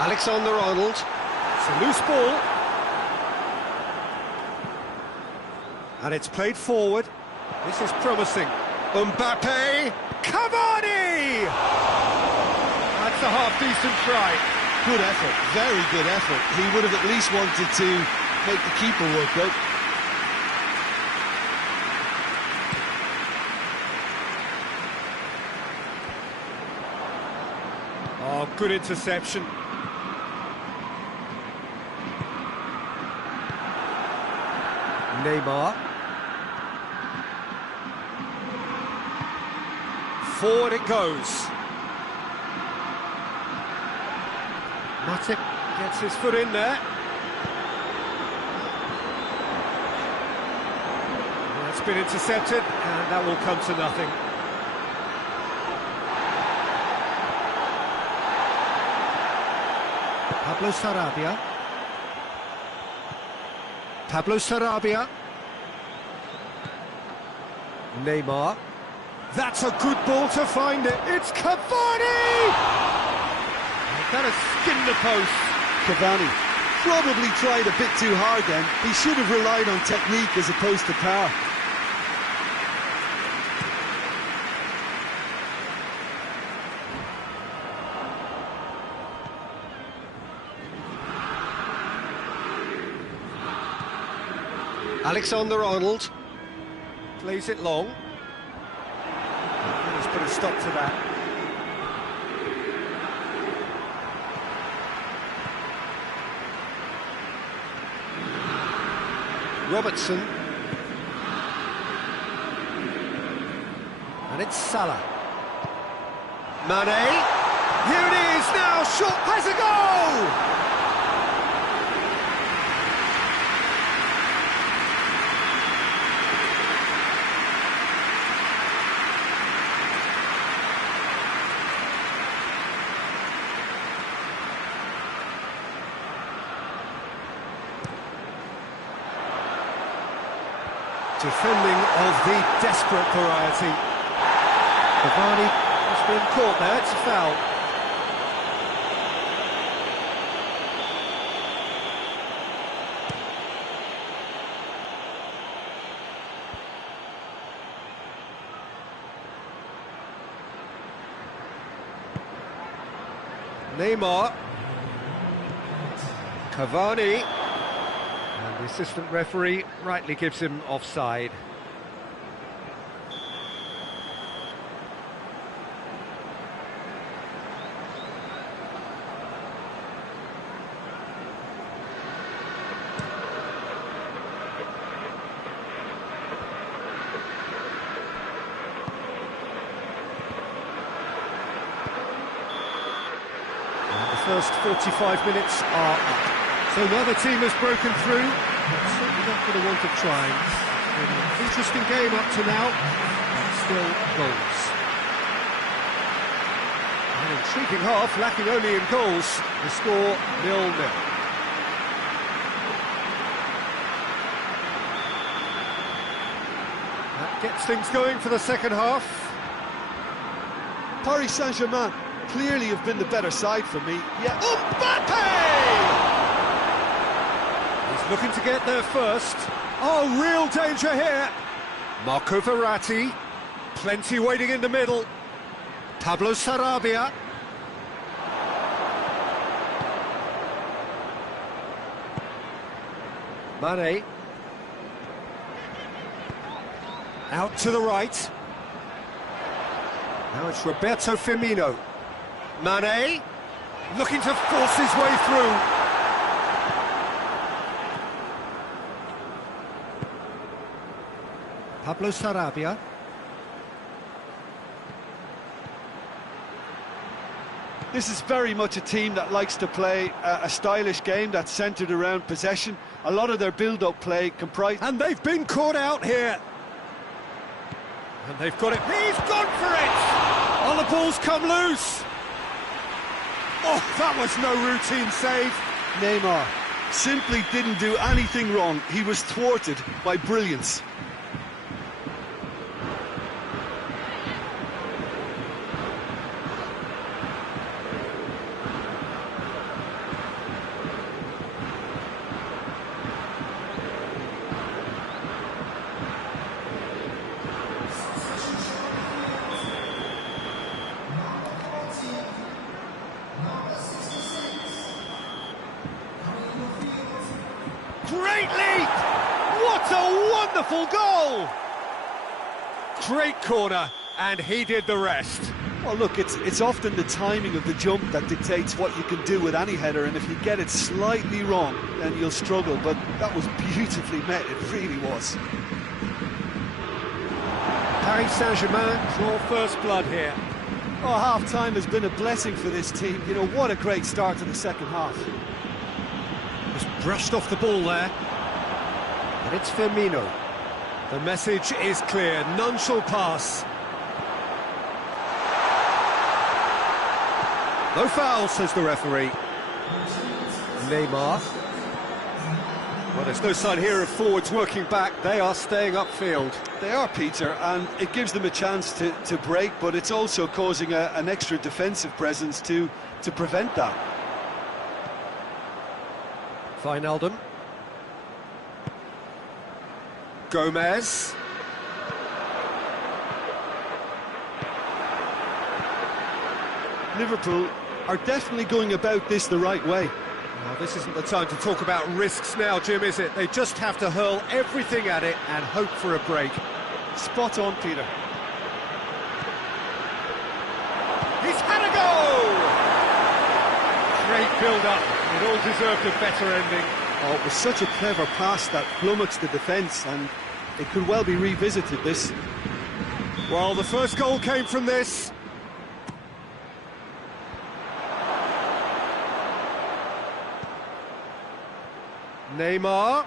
Alexander-Arnold. It's a loose ball. And it's played forward. This is promising. Mbappe. Cavani! That's a half-decent try. Good effort, very good effort. He would have at least wanted to make the keeper work out. Oh, good interception. Neymar. Forward it goes. Matic gets his foot in there. That's been intercepted, and that will come to nothing. Pablo Sarabia. Pablo Sarabia. Neymar. That's a good ball to find it. It's Cavani! That has skinned the post. Cavani probably tried a bit too hard then. He should have relied on technique as opposed to power. Alexander-Arnold plays it long. He's put a stop to that. Robertson. And it's Salah. Mane. Here it is now. Shot has a goal! Defending of the desperate variety. Cavani has been caught there, it's a foul. Neymar. Cavani. The assistant referee rightly gives him offside. And the first 45 minutes are up. So neither team has broken through, but certainly not for the want of trying. It's been an interesting game up to now, but still goals. An intriguing half, lacking only in goals. The score 0-0. That gets things going for the second half. Paris Saint-Germain clearly have been the better side for me. Yeah, Mbappe! Looking to get there first. Oh, real danger here. Marco Verratti. Plenty waiting in the middle. Pablo Sarabia. Mane. Out to the right. Now it's Roberto Firmino. Mane. Looking to force his way through. Pablo Sarabia. This is very much a team that likes to play a stylish game that's centred around possession. A lot of their build-up play comprised... And they've been caught out here. And they've got it. He's gone for it! Oh, the ball's come loose. Oh, that was no routine save. Neymar simply didn't do anything wrong. He was thwarted by brilliance. Great leap! What a wonderful goal! Great corner, and he did the rest. Well, look, it's often the timing of the jump that dictates what you can do with any header, and if you get it slightly wrong, then you'll struggle, but that was beautifully met, it really was. Paris Saint-Germain draw first blood here. Oh, half-time has been a blessing for this team. You know, what a great start to the second half. Just brushed off the ball there. And it's Firmino. The message is clear, none shall pass. No foul, says the referee. Neymar. Well, there's no sign here of forwards working back. They are staying upfield. They are, Peter, and it gives them a chance to break, but it's also causing an extra defensive presence to prevent that. Wijnaldum. Gomez. Liverpool are definitely going about this the right way. Well, this isn't the time to talk about risks now, Jim, is it? They just have to hurl everything at it and hope for a break. Spot on, Peter. He's had a goal! Great build-up. It all deserved a better ending. Oh, it was such a clever pass that flummoxed the defence, and it could well be revisited, this. Well, the first goal came from this. Neymar.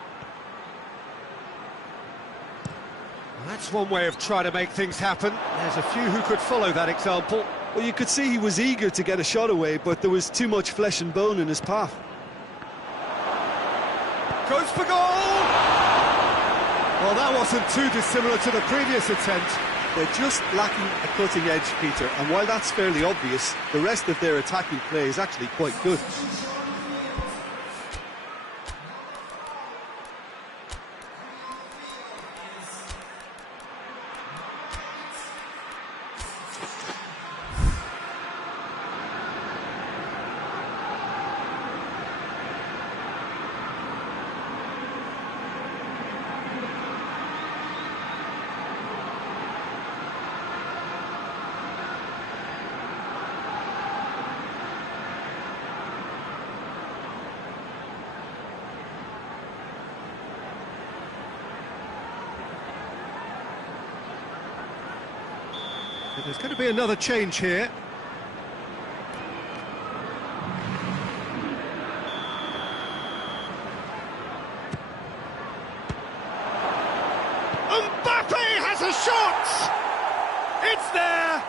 That's one way of trying to make things happen. There's a few who could follow that example. Well, you could see he was eager to get a shot away, but there was too much flesh and bone in his path. Goes for goal! Well, that wasn't too dissimilar to the previous attempt. They're just lacking a cutting edge, Peter, and while that's fairly obvious, the rest of their attacking play is actually quite good. There's going to be another change here. Mbappe has a shot! It's there!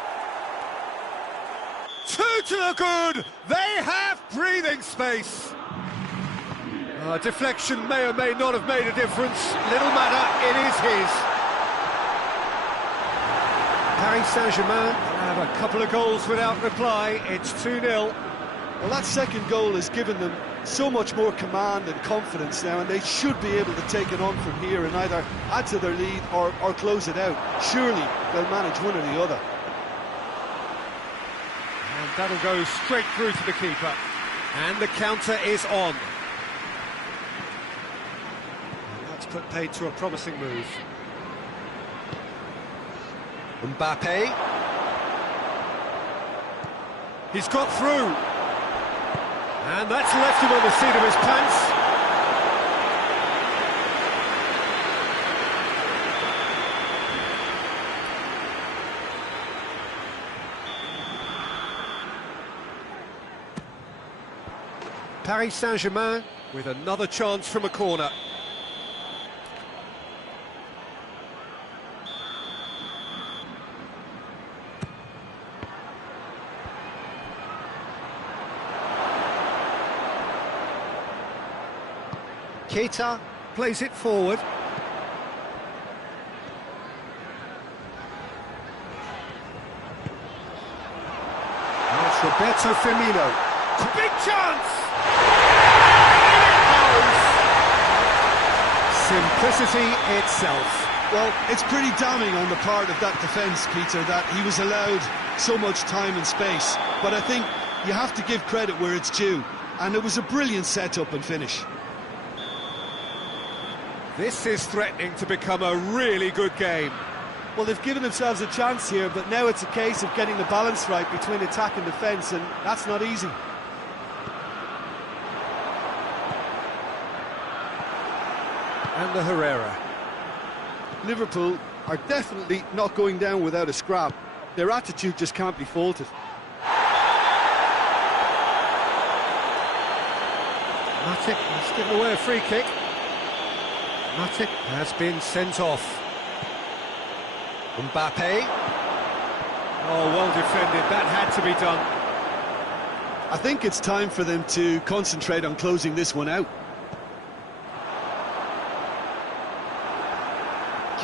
2 to the good! They have breathing space! Deflection may or may not have made a difference. Little matter, it is his. Paris Saint-Germain have a couple of goals without reply. It's 2-0. Well, that second goal has given them so much more command and confidence now, and they should be able to take it on from here and either add to their lead or close it out. Surely they'll manage one or the other. And that'll go straight through to the keeper. And the counter is on. And that's put paid to a promising move. Mbappe. He's got through. And that's left him on the seat of his pants. Paris Saint-Germain with another chance from a corner. Keita plays it forward. Now it's Roberto Firmino. Big chance! Simplicity itself. Well, it's pretty damning on the part of that defence, Peter, that he was allowed so much time and space. But I think you have to give credit where it's due. And it was a brilliant setup and finish. This is threatening to become a really good game. Well, they've given themselves a chance here, but now it's a case of getting the balance right between attack and defence, and that's not easy. And the Herrera. Liverpool are definitely not going down without a scrap. Their attitude just can't be faulted. Matic has given away a free kick. Matic has been sent off. Mbappe. Oh, well defended. That had to be done. I think it's time for them to concentrate on closing this one out.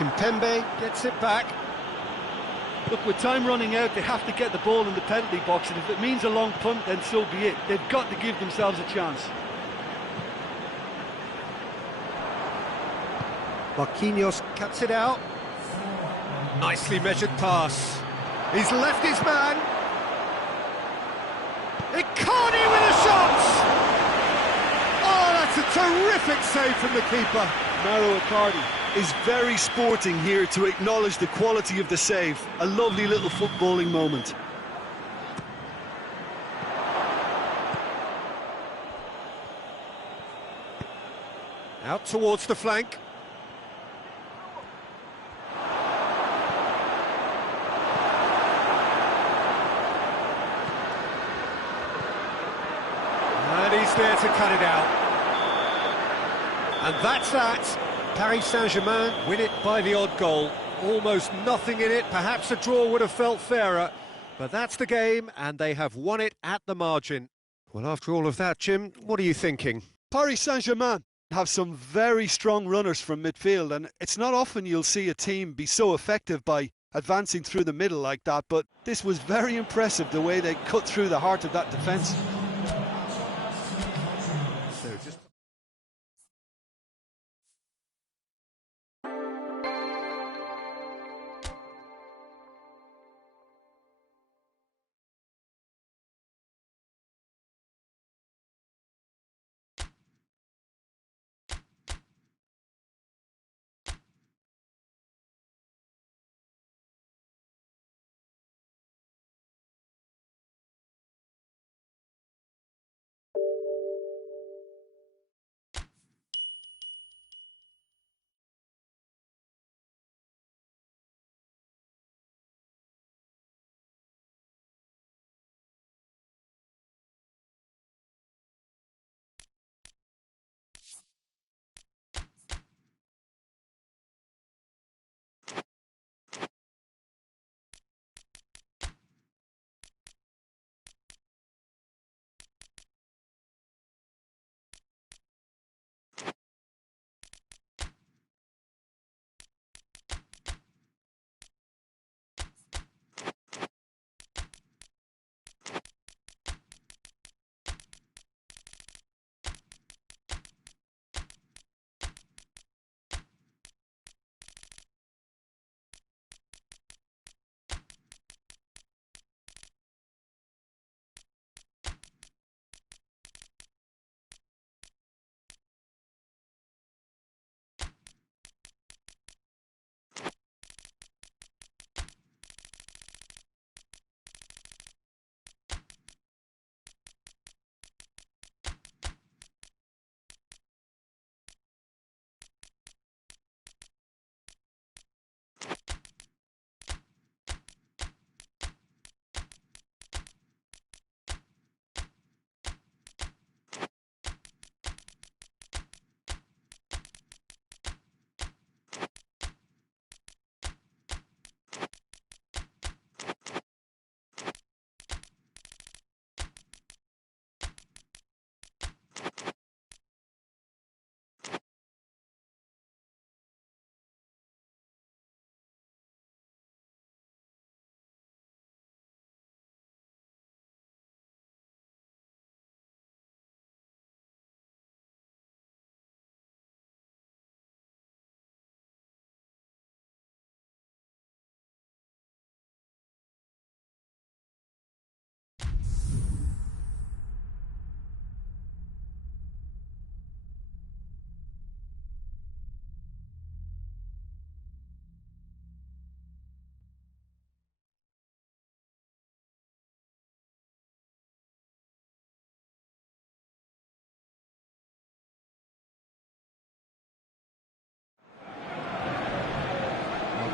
Kimpembe gets it back. Look, with time running out, they have to get the ball in the penalty box, and if it means a long punt, then so be it. They've got to give themselves a chance. Marquinhos cuts it out. Nicely measured pass. He's left his man. Icardi with a shot! Oh, that's a terrific save from the keeper. Mauro Icardi is very sporting here to acknowledge the quality of the save. A lovely little footballing moment. Out towards the flank. And he's there to cut it out. And that's that. Paris Saint-Germain win it by the odd goal. Almost nothing in it. Perhaps a draw would have felt fairer. But that's the game, and they have won it at the margin. Well, after all of that, Jim, what are you thinking? Paris Saint-Germain have some very strong runners from midfield, and it's not often you'll see a team be so effective by advancing through the middle like that, but this was very impressive, the way they cut through the heart of that defence.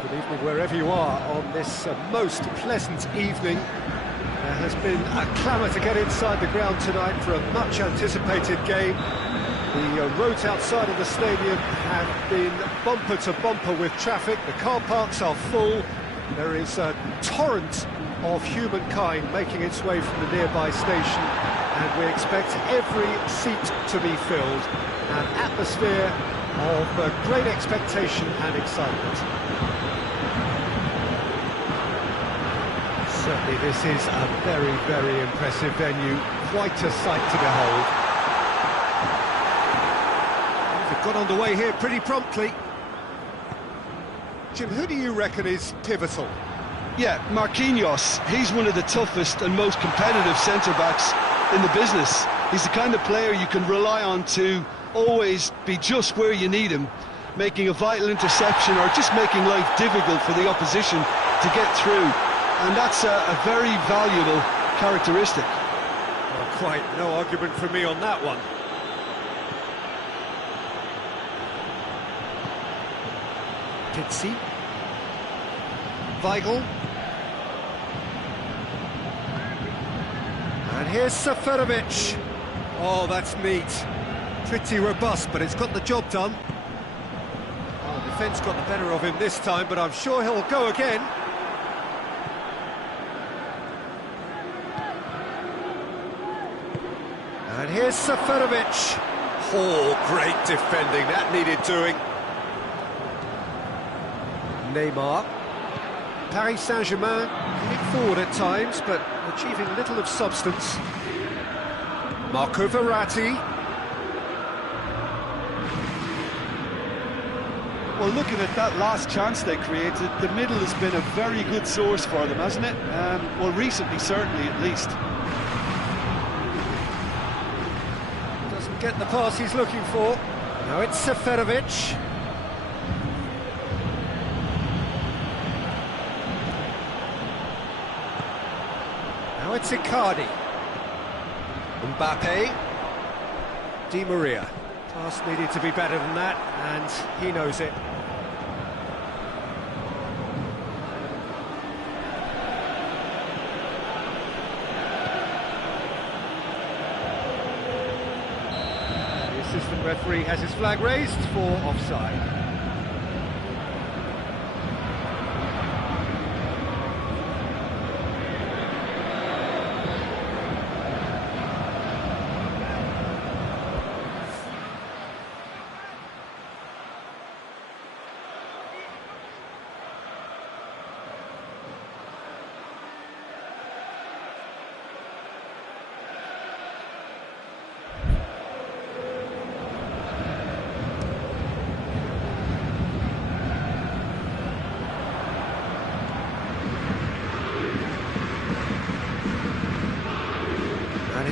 Good evening wherever you are on this most pleasant evening. There has been a clamour to get inside the ground tonight for a much anticipated game. The roads outside of the stadium have been bumper to bumper with traffic. The car parks are full. There is a torrent of humankind making its way from the nearby station, and we expect every seat to be filled. An atmosphere of great expectation and excitement. Certainly this is a very, very impressive venue, quite a sight to behold. They've got underway here pretty promptly. Jim, who do you reckon is pivotal? Yeah, Marquinhos, he's one of the toughest and most competitive centre-backs in the business. He's the kind of player you can rely on to always be just where you need him, making a vital interception or just making life difficult for the opposition to get through. And that's a very valuable characteristic. Well, quite no argument from me on that one. Pizzi. Weigl. And here's Seferovic. Oh, that's neat. Pretty robust, but it's got the job done. Oh, the defence got the better of him this time, but I'm sure he'll go again. And here's Seferovic. Oh, great defending, that needed doing. Neymar. Paris Saint-Germain coming forward at times, but achieving little of substance. Marco Verratti. Well, looking at that last chance they created, the middle has been a very good source for them, hasn't it? Well, recently, certainly, at least. Doesn't get the pass he's looking for. Now it's Seferovic. Now it's Icardi. Mbappe. Di Maria. Pass needed to be better than that, and he knows it. The assistant referee has his flag raised for offside.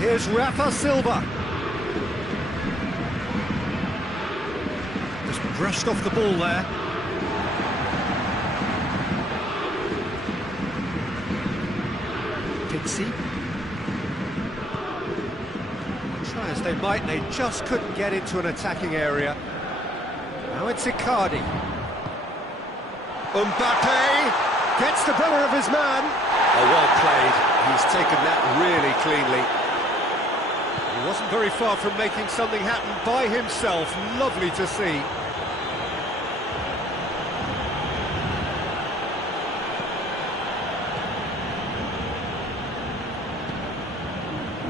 Here's Rafa Silva. Just brushed off the ball there. Pizzi. Try as they might, they just couldn't get into an attacking area. Now it's Icardi. Mbappe gets the better of his man. Oh, well played. He's taken that really cleanly. He wasn't very far from making something happen by himself. Lovely to see.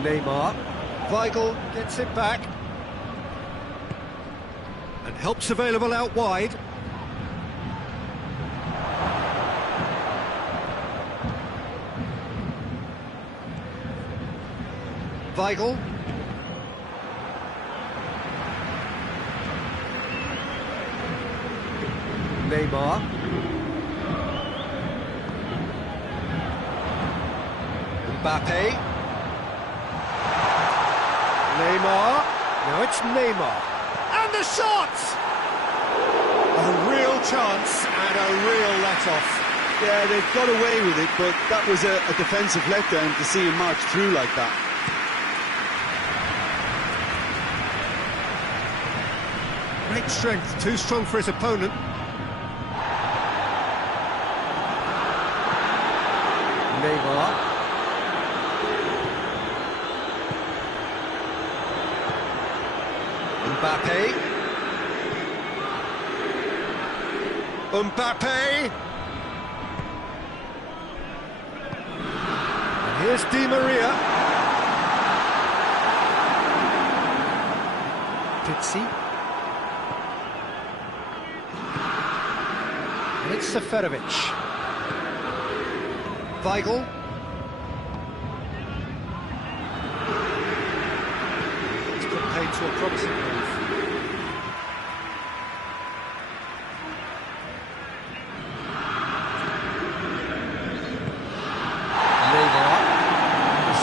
Neymar. Weigl gets it back. And help's available out wide. Weigl. Neymar. Mbappe. Neymar. Now it's Neymar. And the shot! A real chance and a real let-off. Yeah, they've got away with it, but that was a defensive letdown to see him march through like that. Great strength, too strong for his opponent. Neymar. Mbappe. Mbappe. And here's Di Maria. Pizzi. Seferovic. Weigl. He's put paid to a promising move.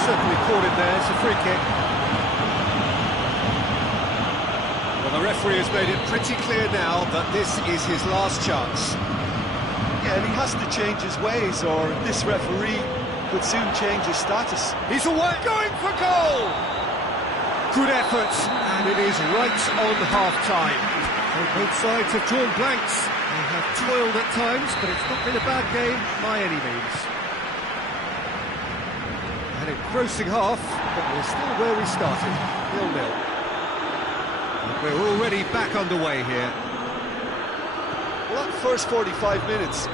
Certainly caught him there, it's a free kick. Well, the referee has made it pretty clear now that this is his last chance. Yeah, and he has to change his ways, or this referee could soon change his status. He's away, going for goal! Good effort, and it is right on half-time. Both sides have drawn blanks. They have toiled at times, but it's not been a bad game by any means. An engrossing half, but we're still where we started, 0-0. And we're already back underway here. Well, that first 45 minutes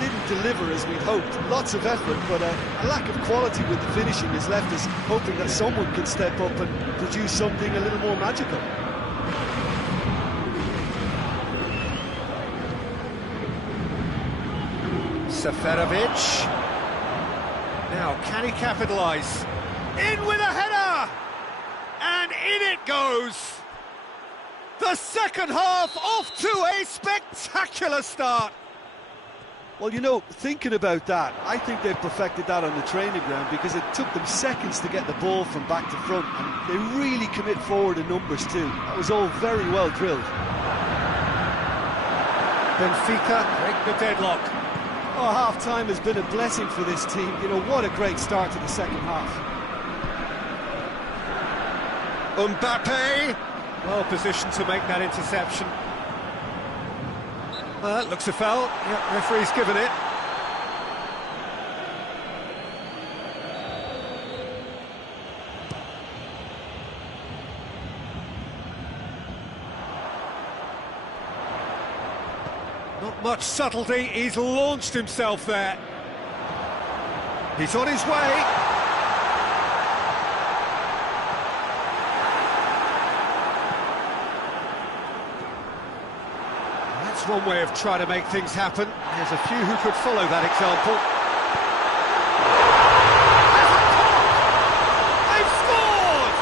didn't deliver as we'd hoped. Lots of effort, but a lack of quality with the finishing has left us hoping that someone could step up and produce something a little more magical. Seferovic. Now, can he capitalise? In with a header! And in it goes! The second half off to a spectacular start! Well, you know, thinking about that, I think they've perfected that on the training ground because it took them seconds to get the ball from back to front, and they really commit forward in numbers too. That was all very well drilled. Benfica break the deadlock. Oh, half-time has been a blessing for this team. You know, what a great start to the second half. Mbappe, well positioned to make that interception. Looks a foul. Yeah, referee's given it. Not much subtlety, he's launched himself there. He's on his way. That's one way of trying to make things happen. There's a few who could follow that example. They've scored!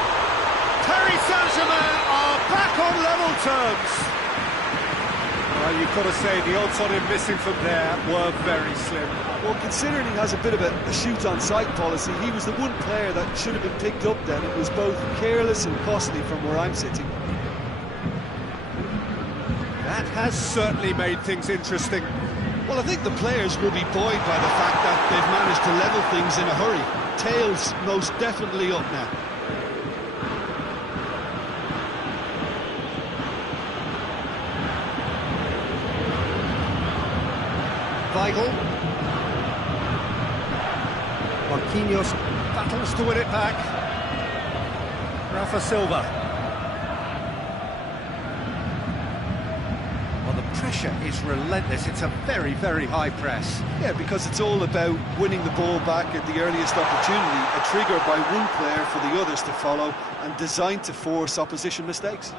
Paris Saint-Germain are back on level terms. Well, you've got to say the odds on him missing from there were very slim. Well, considering he has a bit of a shoot-on-sight policy, he was the one player that should have been picked up then. It was both careless and costly from where I'm sitting. That has certainly made things interesting. Well, I think the players will be buoyed by the fact that they've managed to level things in a hurry. Tails most definitely up now. Weigl. Marquinhos battles to win it back. Rafa Silva. Well, the pressure is relentless. It's a very, very high press. Yeah, because it's all about winning the ball back at the earliest opportunity, a trigger by one player for the others to follow and designed to force opposition mistakes.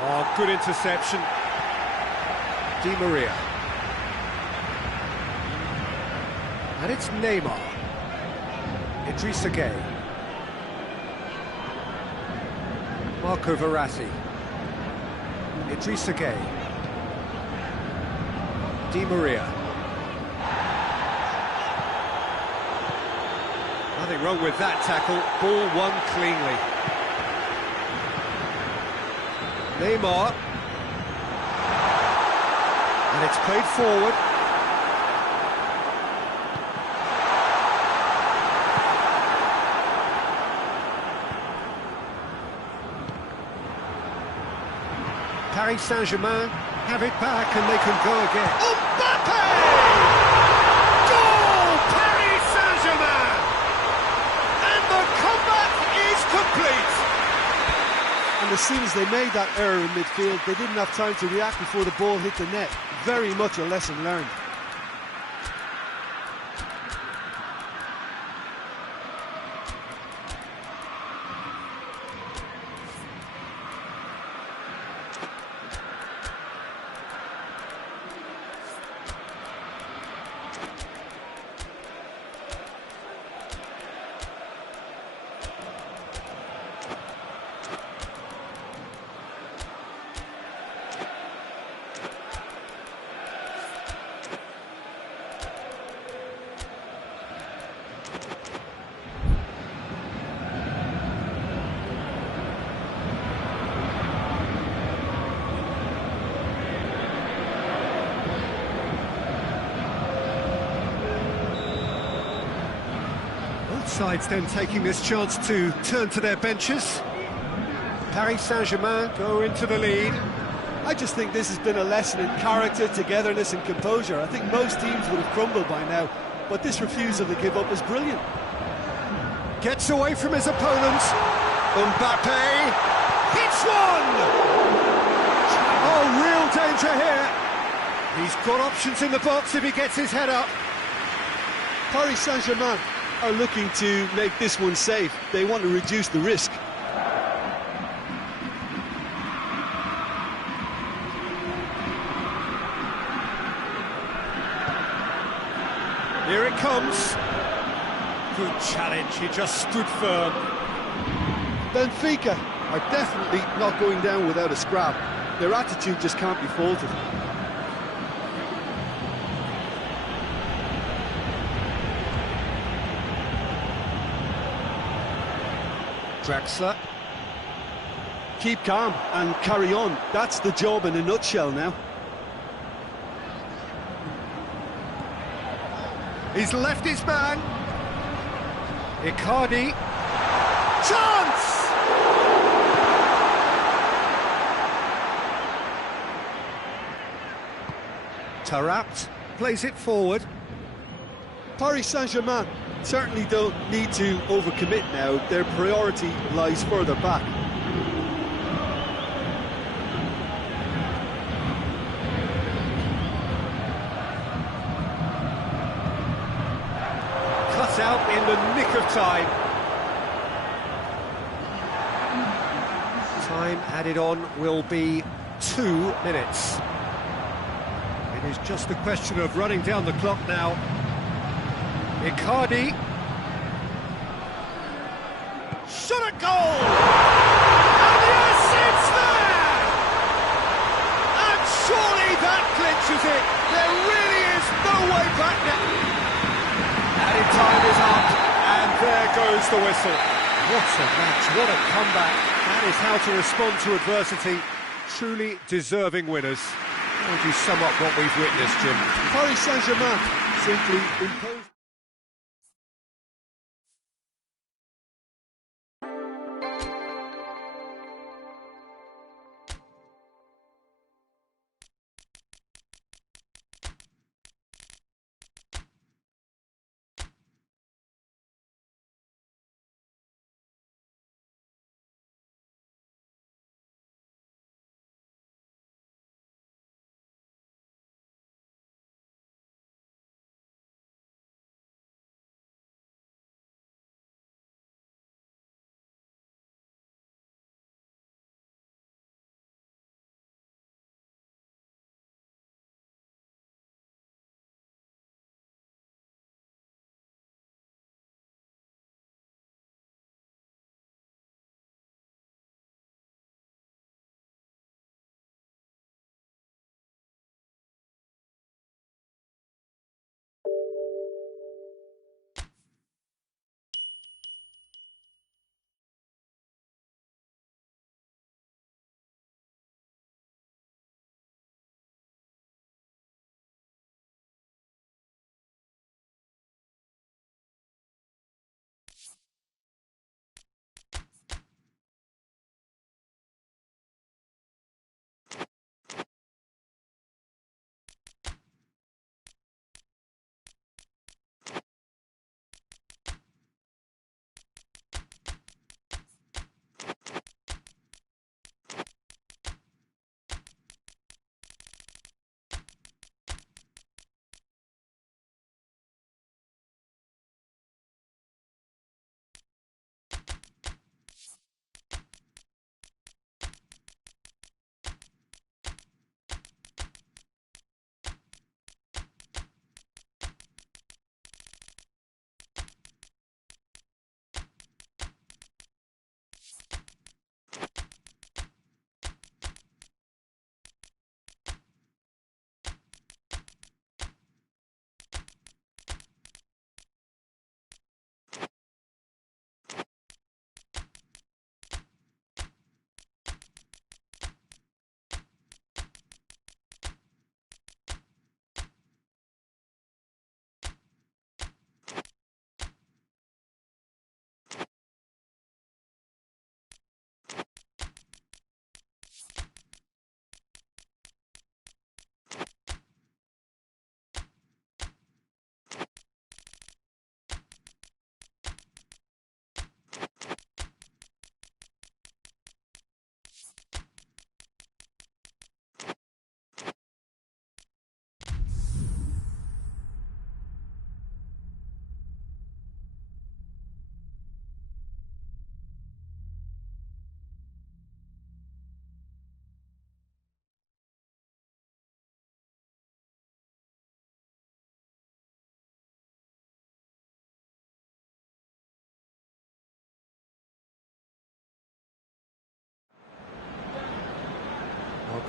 Oh, good interception. Di Maria. And it's Neymar. Idrissa Gueye. Marco Verratti. Idrissa Gueye. Di Maria. Nothing wrong with that tackle. Ball won cleanly. Neymar. And it's played forward. Paris Saint-Germain have it back and they can go again. Mbappe! Goal! Paris Saint-Germain! And the comeback is complete! And as soon as they made that error in midfield, they didn't have time to react before the ball hit the net. Very much a lesson learned. sides then taking this chance to turn to their benches. Paris Saint-Germain go into the lead. I just think this has been a lesson in character, togetherness and composure. I think most teams would have crumbled by now, but this refusal to give up is brilliant. Gets away from his opponent. Mbappe hits one! Oh, real danger here. He's got options in the box if he gets his head up. Paris Saint-Germain are looking to make this one safe. They want to reduce the risk. Here it comes. Good challenge, he just stood firm. Benfica are definitely not going down without a scrap. Their attitude just can't be faulted. Draxler. Keep calm and carry on. That's the job in a nutshell now. He's left his man. Icardi. Chance! Taarabt plays it forward. Paris Saint-Germain certainly don't need to overcommit now. Their priority lies further back. Cut out in the nick of time. Time added on will be 2 minutes. It is just a question of running down the clock now. Icardi. Shot at goal! And yes, it's there! And surely that clinches it. There really is no way back now. Added time is up, and there goes the whistle. What a match, what a comeback. That is how to respond to adversity. Truly deserving winners. How would you sum up what we've witnessed, Jim? Paris Saint-Germain simply imposed.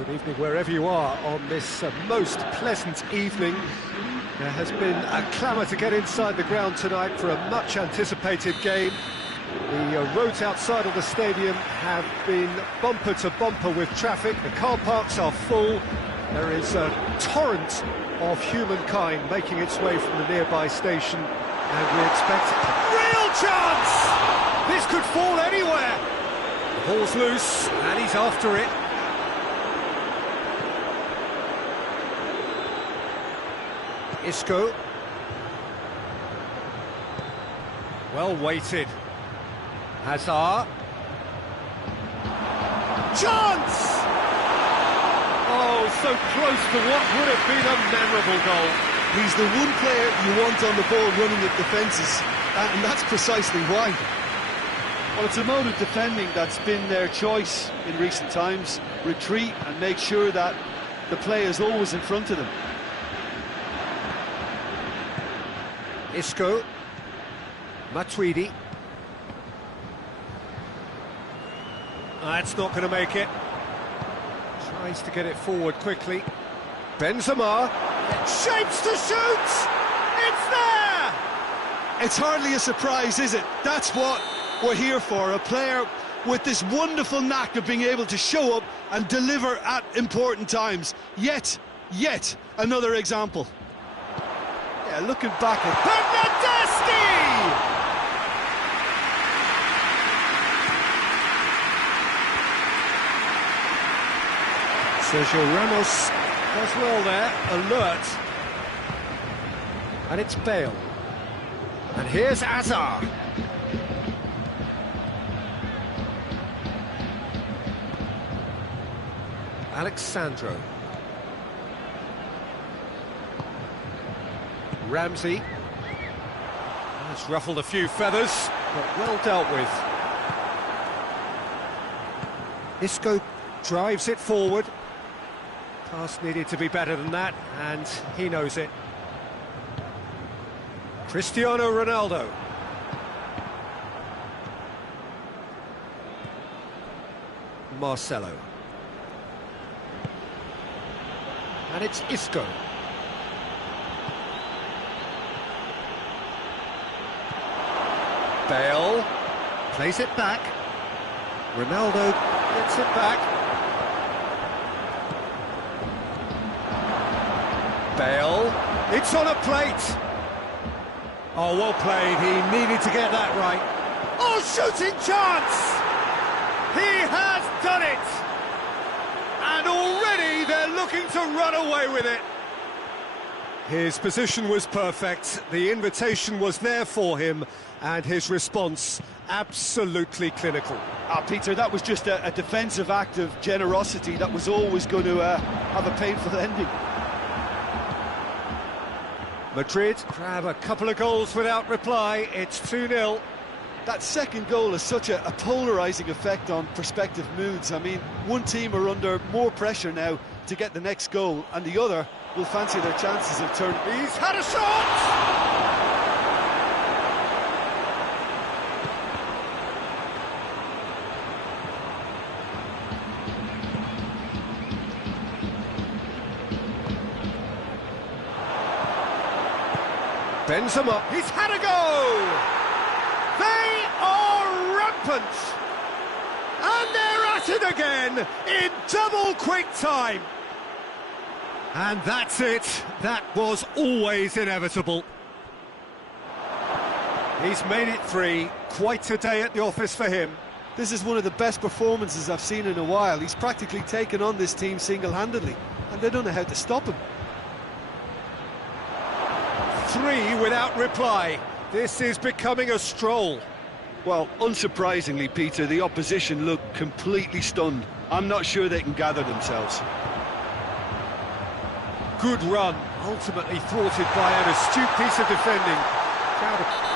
Good evening wherever you are on this most pleasant evening. There has been a clamour to get inside the ground tonight for a much-anticipated game. The roads outside of the stadium have been bumper to bumper with traffic. The car parks are full. There is a torrent of humankind making its way from the nearby station, and we expect real chance! This could fall anywhere! The ball's loose, and he's after it. Isco. Well weighted. Hazard. Chance! Oh, so close to what would have been a memorable goal. He's the one player you want on the ball running at defences, and that's precisely why. Well, it's a mode of defending that's been their choice in recent times. Retreat and make sure that the play is always in front of them. Isco. Matuidi. That's not going to make it. Tries to get it forward quickly. Benzema. Shapes to shoot! It's there! It's hardly a surprise, is it? That's what we're here for. A player with this wonderful knack of being able to show up and deliver at important times. Yet another example. Yeah, looking back at Bernardeschi! Sergio Ramos does well there, alert. And it's Bale. And here's Hazard. Alexandro. Ramsey. That's ruffled a few feathers, but well dealt with. Isco drives it forward. Pass needed to be better than that, and he knows it. Cristiano Ronaldo. Marcelo. And it's Isco. Bale plays it back. Ronaldo gets it back. Bale, it's on a plate. Oh, well played, he needed to get that right. Oh, shooting chance! He has done it! And already they're looking to run away with it. His position was perfect, the invitation was there for him, and his response absolutely clinical. Peter, that was just a defensive act of generosity that was always going to have a painful ending. Madrid grab a couple of goals without reply. It's 2-0. That second goal has such a polarising effect on prospective moods. I mean, one team are under more pressure now to get the next goal, and the other will fancy their chances of turning. He's had a shot! Benzema, he's had a go! They are rampant! And they're at it again in double quick time! And that's it. That was always inevitable. He's made it 3. Quite a day at the office for him. This is one of the best performances I've seen in a while. He's practically taken on this team single-handedly, and they don't know how to stop him. 3 without reply. This is becoming a stroll. Well, unsurprisingly, Peter, the opposition look completely stunned. I'm not sure they can gather themselves. Good run, ultimately thwarted by an astute piece of defending.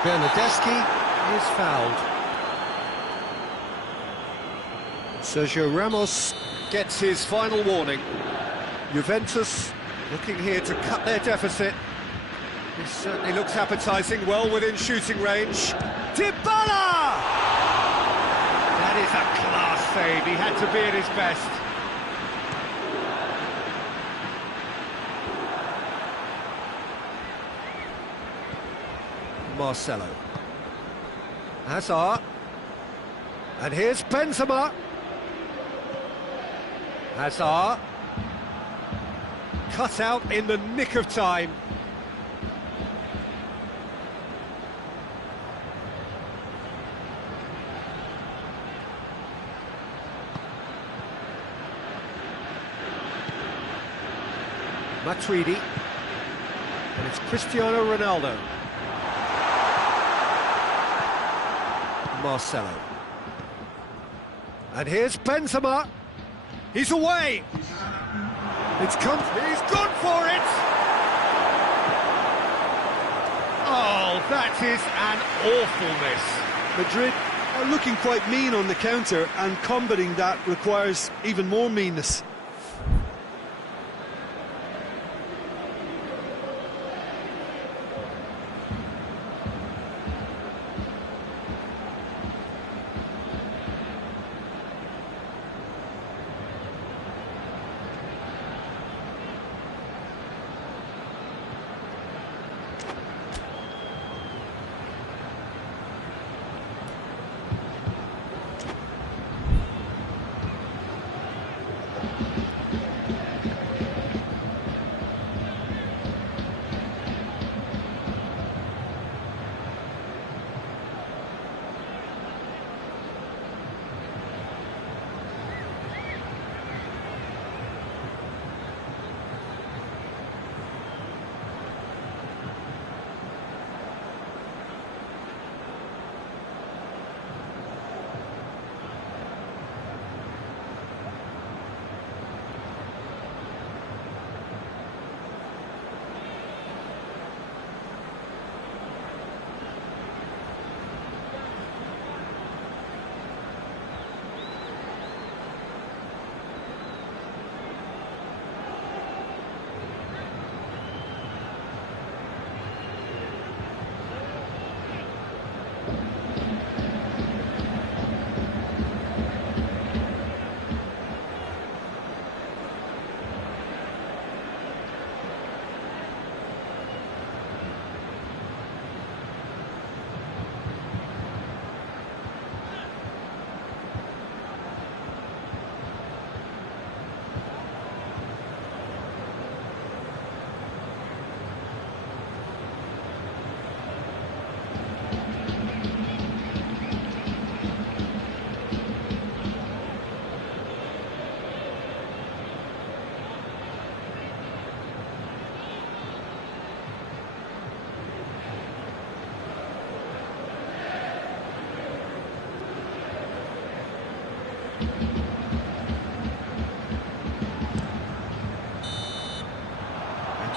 Bernardeschi is fouled. Sergio Ramos gets his final warning. Juventus looking here to cut their deficit. This certainly looks appetising, well within shooting range. Dybala! That is a class save, he had to be at his best. Marcelo. Hazard. And here's Benzema. Hazard. Cut out in the nick of time. Matuidi, and it's Cristiano Ronaldo. Marcelo. And here's Benzema. He's away. He's gone for it. Oh, that is an awful miss. Madrid are looking quite mean on the counter, and combating that requires even more meanness.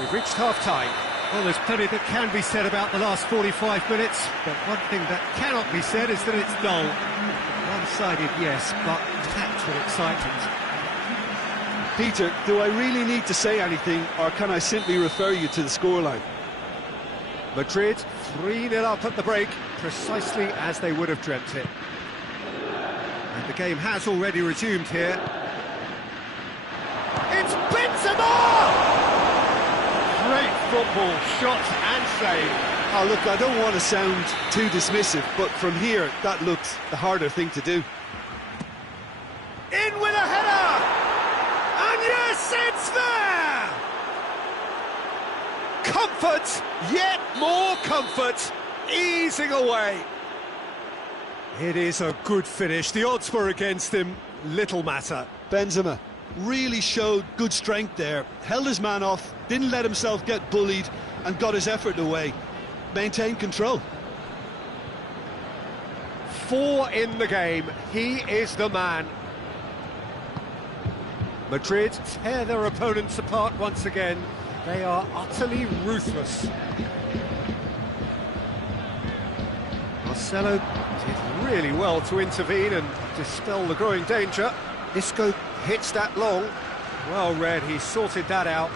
We've reached half-time. Well, there's plenty that can be said about the last 45 minutes, but one thing that cannot be said is that it's dull. One-sided, yes, but packed with excitement. Peter, do I really need to say anything, or can I simply refer you to the scoreline? Madrid 3-0 up at the break, precisely as they would have dreamt it. And the game has already resumed here. It's Benzema! Great football, shot and save. Oh, look, I don't want to sound too dismissive, but from here, that looked the harder thing to do. In with a header! And yes, it's there! Comfort, yet more comfort, easing away. It is a good finish. The odds were against him, little matter. Benzema really showed good strength there, held his man off, didn't let himself get bullied, and got his effort away. Maintained control. 4 in the game, he is the man. Madrid tear their opponents apart once again. They are utterly ruthless. Marcelo did really well to intervene and dispel the growing danger. Isco hits that long. Well read, he sorted that out.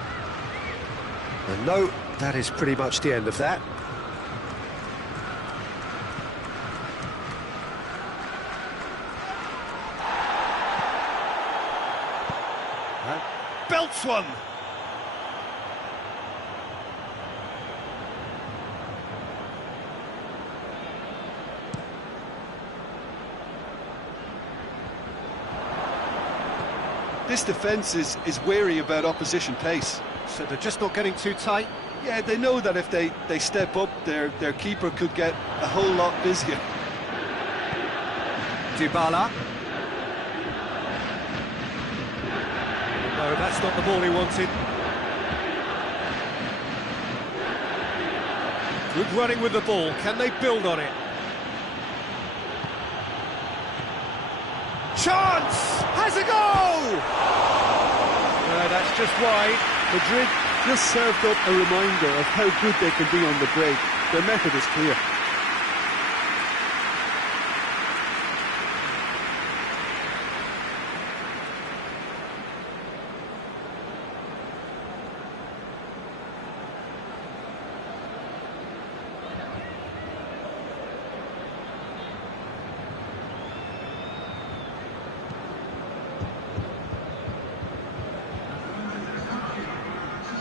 And no, that is pretty much the end of that. Belts one. This defence is wary about opposition pace. So they're just not getting too tight. Yeah, they know that if they step up, their keeper could get a whole lot busier. Dybala. No, that's not the ball he wanted. Good running with the ball. Can they build on it? Chance! Has a goal! No, that's just wide. Madrid just served up a reminder of how good they can be on the break. Their method is clear.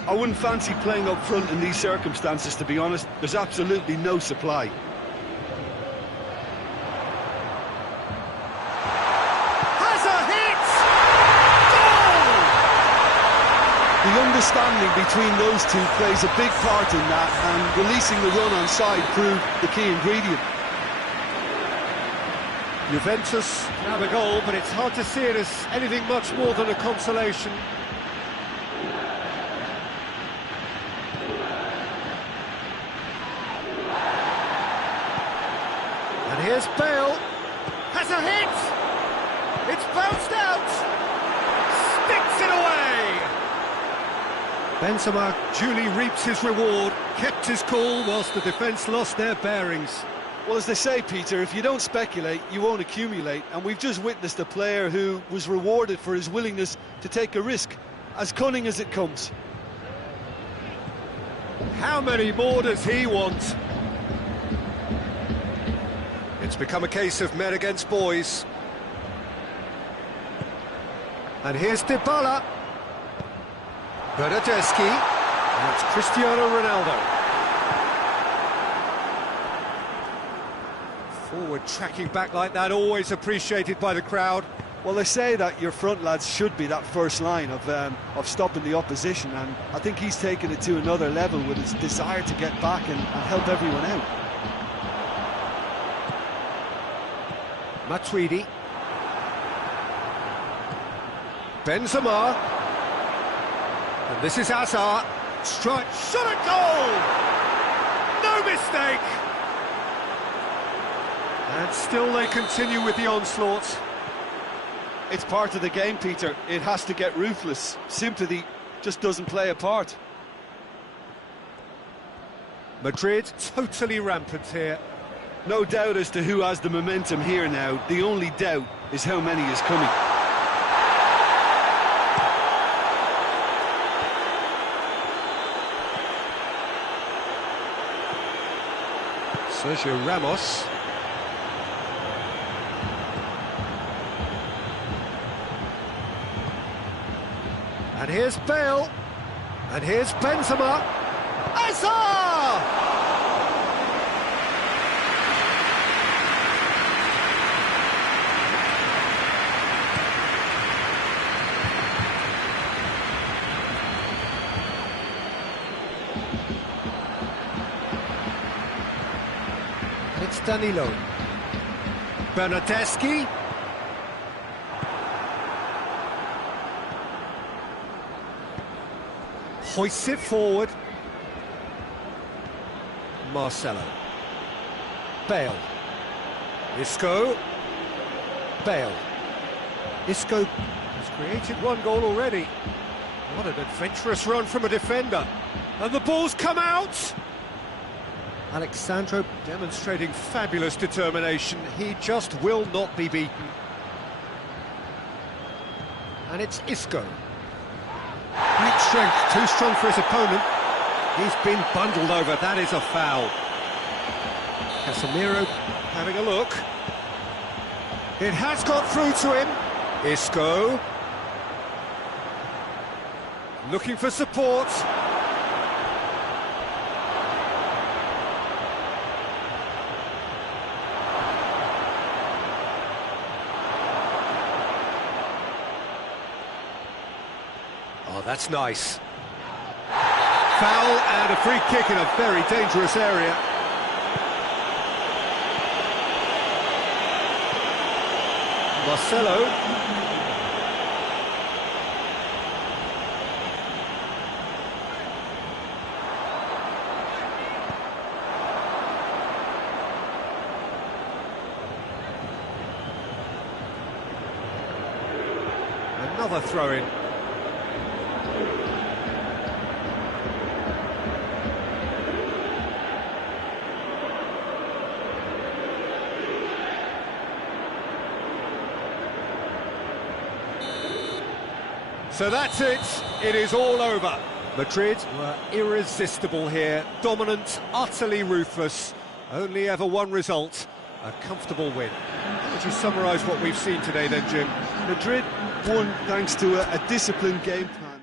I wouldn't fancy playing up front in these circumstances, to be honest. There's absolutely no supply. Has a hit! Goal! The understanding between those two plays a big part in that, and releasing the run on side proved the key ingredient. Juventus have a goal, but it's hard to see it as anything much more than a consolation. And here's Bale, has a hit! It's bounced out! Sticks it away! Benzema duly reaps his reward, kept his cool whilst the defence lost their bearings. Well, as they say, Peter, if you don't speculate, you won't accumulate. And we've just witnessed a player who was rewarded for his willingness to take a risk, as cunning as it comes. How many more does he want? It's become a case of men against boys. And here's Dybala. Bernardeschi. And it's Cristiano Ronaldo. Forward tracking back like that, always appreciated by the crowd. Well, they say that your front lads should be that first line of stopping the opposition, and I think he's taken it to another level with his desire to get back and help everyone out. Matuidi. Benzema. And this is Hazard. Strike, shot at goal! No mistake! And still they continue with the onslaught. It's part of the game, Peter. It has to get ruthless. Sympathy just doesn't play a part. Madrid totally rampant here. No doubt as to who has the momentum here now. The only doubt is how many is coming. Sergio Ramos. And here's Bale. And here's Benzema. Hazard! It's Danilo. Bernardeschi. Hoists it forward. Marcelo. Bale. Isco. Bale. Isco has created one goal already. What an adventurous run from a defender. And the ball's come out! Alexandro demonstrating fabulous determination. He just will not be beaten. And it's Isco. Great strength, too strong for his opponent. He's been bundled over, that is a foul. Casemiro having a look. It has got through to him. Isco. Looking for support. that's nice. Foul and a free kick in a very dangerous area. Marcelo. Another throw-in. So that's it, it is all over. Madrid were irresistible here, dominant, utterly ruthless, only ever one result, a comfortable win. How would you summarise what we've seen today then, Jim? Madrid won thanks to a disciplined game plan.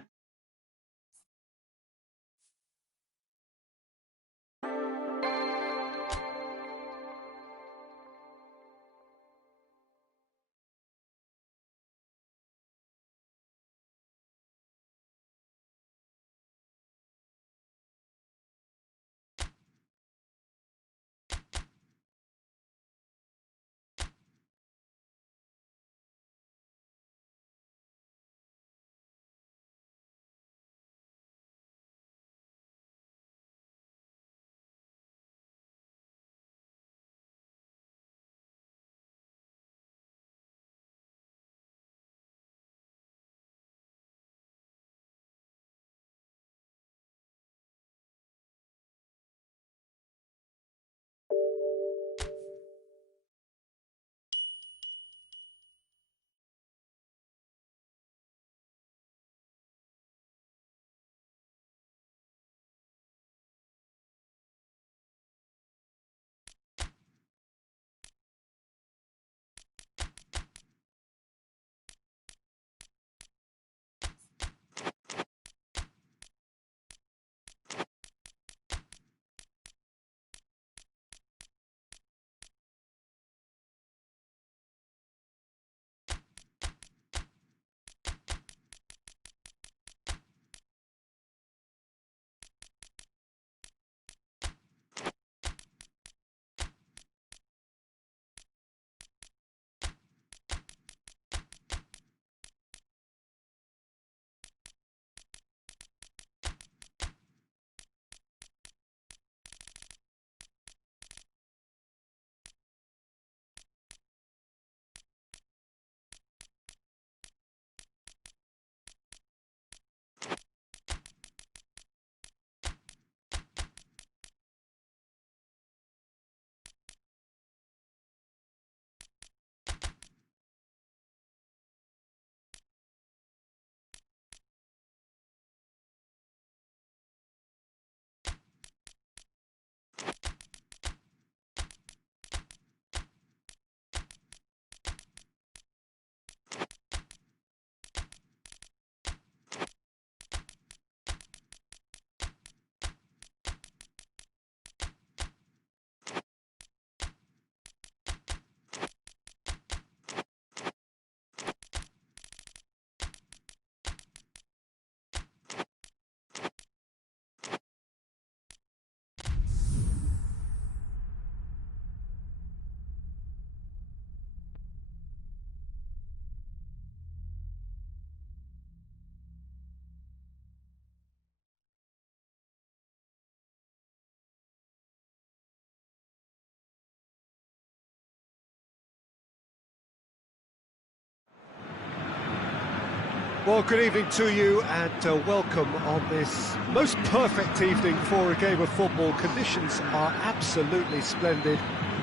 Well, good evening to you and welcome on this most perfect evening for a game of football. Conditions are absolutely splendid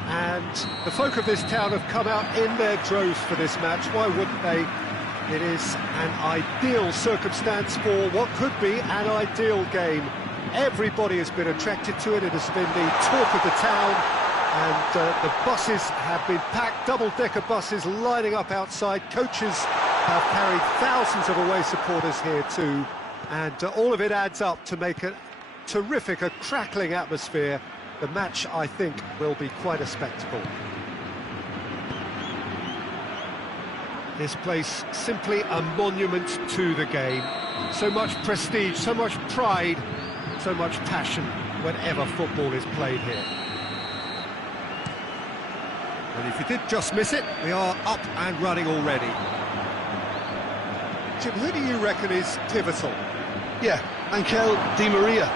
and the folk of this town have come out in their droves for this match. Why wouldn't they? It is an ideal circumstance for what could be an ideal game. Everybody has been attracted to it. It has been the talk of the town and the buses have been packed, double-decker buses lining up outside. Coaches have carried thousands of away supporters here too, and all of it adds up to make a terrific, a crackling atmosphere. The match, I think, will be quite a spectacle. This place simply a monument to the game. So much prestige, so much pride, so much passion whenever football is played here. And if you did just miss it, we are up and running already. Jim, who do you reckon is pivotal? Yeah, Angel Di Maria.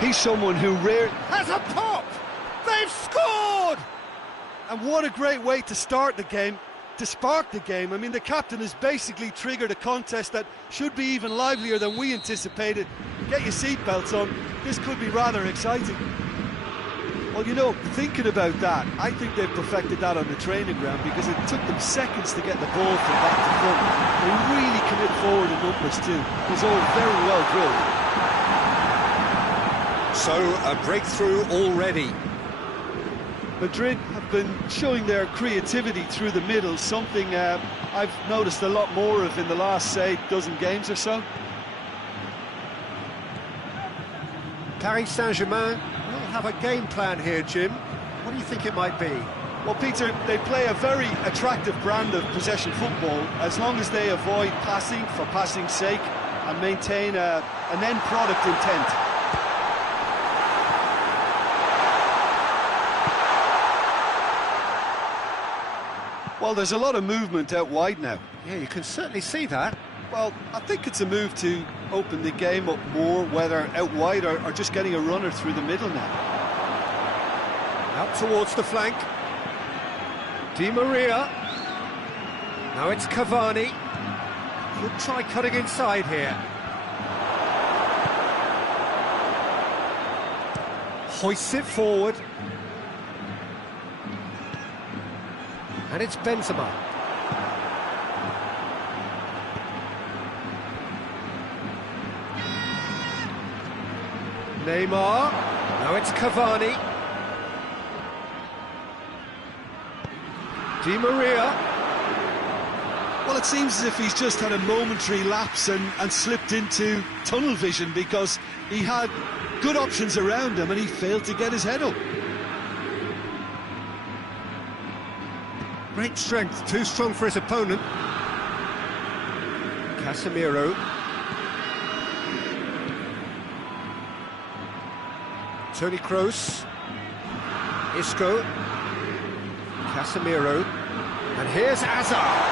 He's someone who rarely... Has a pop! They've scored! And what a great way to start the game, to spark the game. I mean, the captain has basically triggered a contest that should be even livelier than we anticipated. Get your seatbelts on, this could be rather exciting. Well, you know, thinking about that, I think they've perfected that on the training ground because it took them seconds to get the ball from back to front. They really commit forward in numbers too. It was all very well drilled. So, a breakthrough already. Madrid have been showing their creativity through the middle, something I've noticed a lot more of in the last, say, dozen games or so. Paris Saint-Germain will have a game plan here, Jim. What do you think it might be? Well, Peter, they play a very attractive brand of possession football as long as they avoid passing for passing's sake and maintain an end product intent. Well, there's a lot of movement out wide now. Yeah, you can certainly see that. Well, I think it's a move to open the game up more, whether out wide or just getting a runner through the middle now. Out towards the flank. Di Maria. Now it's Cavani. Could try cutting inside here. Hoists it forward. And it's Benzema. Neymar. Now it's Cavani. Di Maria. Well, it seems as if he's just had a momentary lapse and slipped into tunnel vision because he had good options around him and he failed to get his head up. Great strength, too strong for his opponent. Casemiro. Toni Kroos. Isco. Casemiro. And here's Hazard.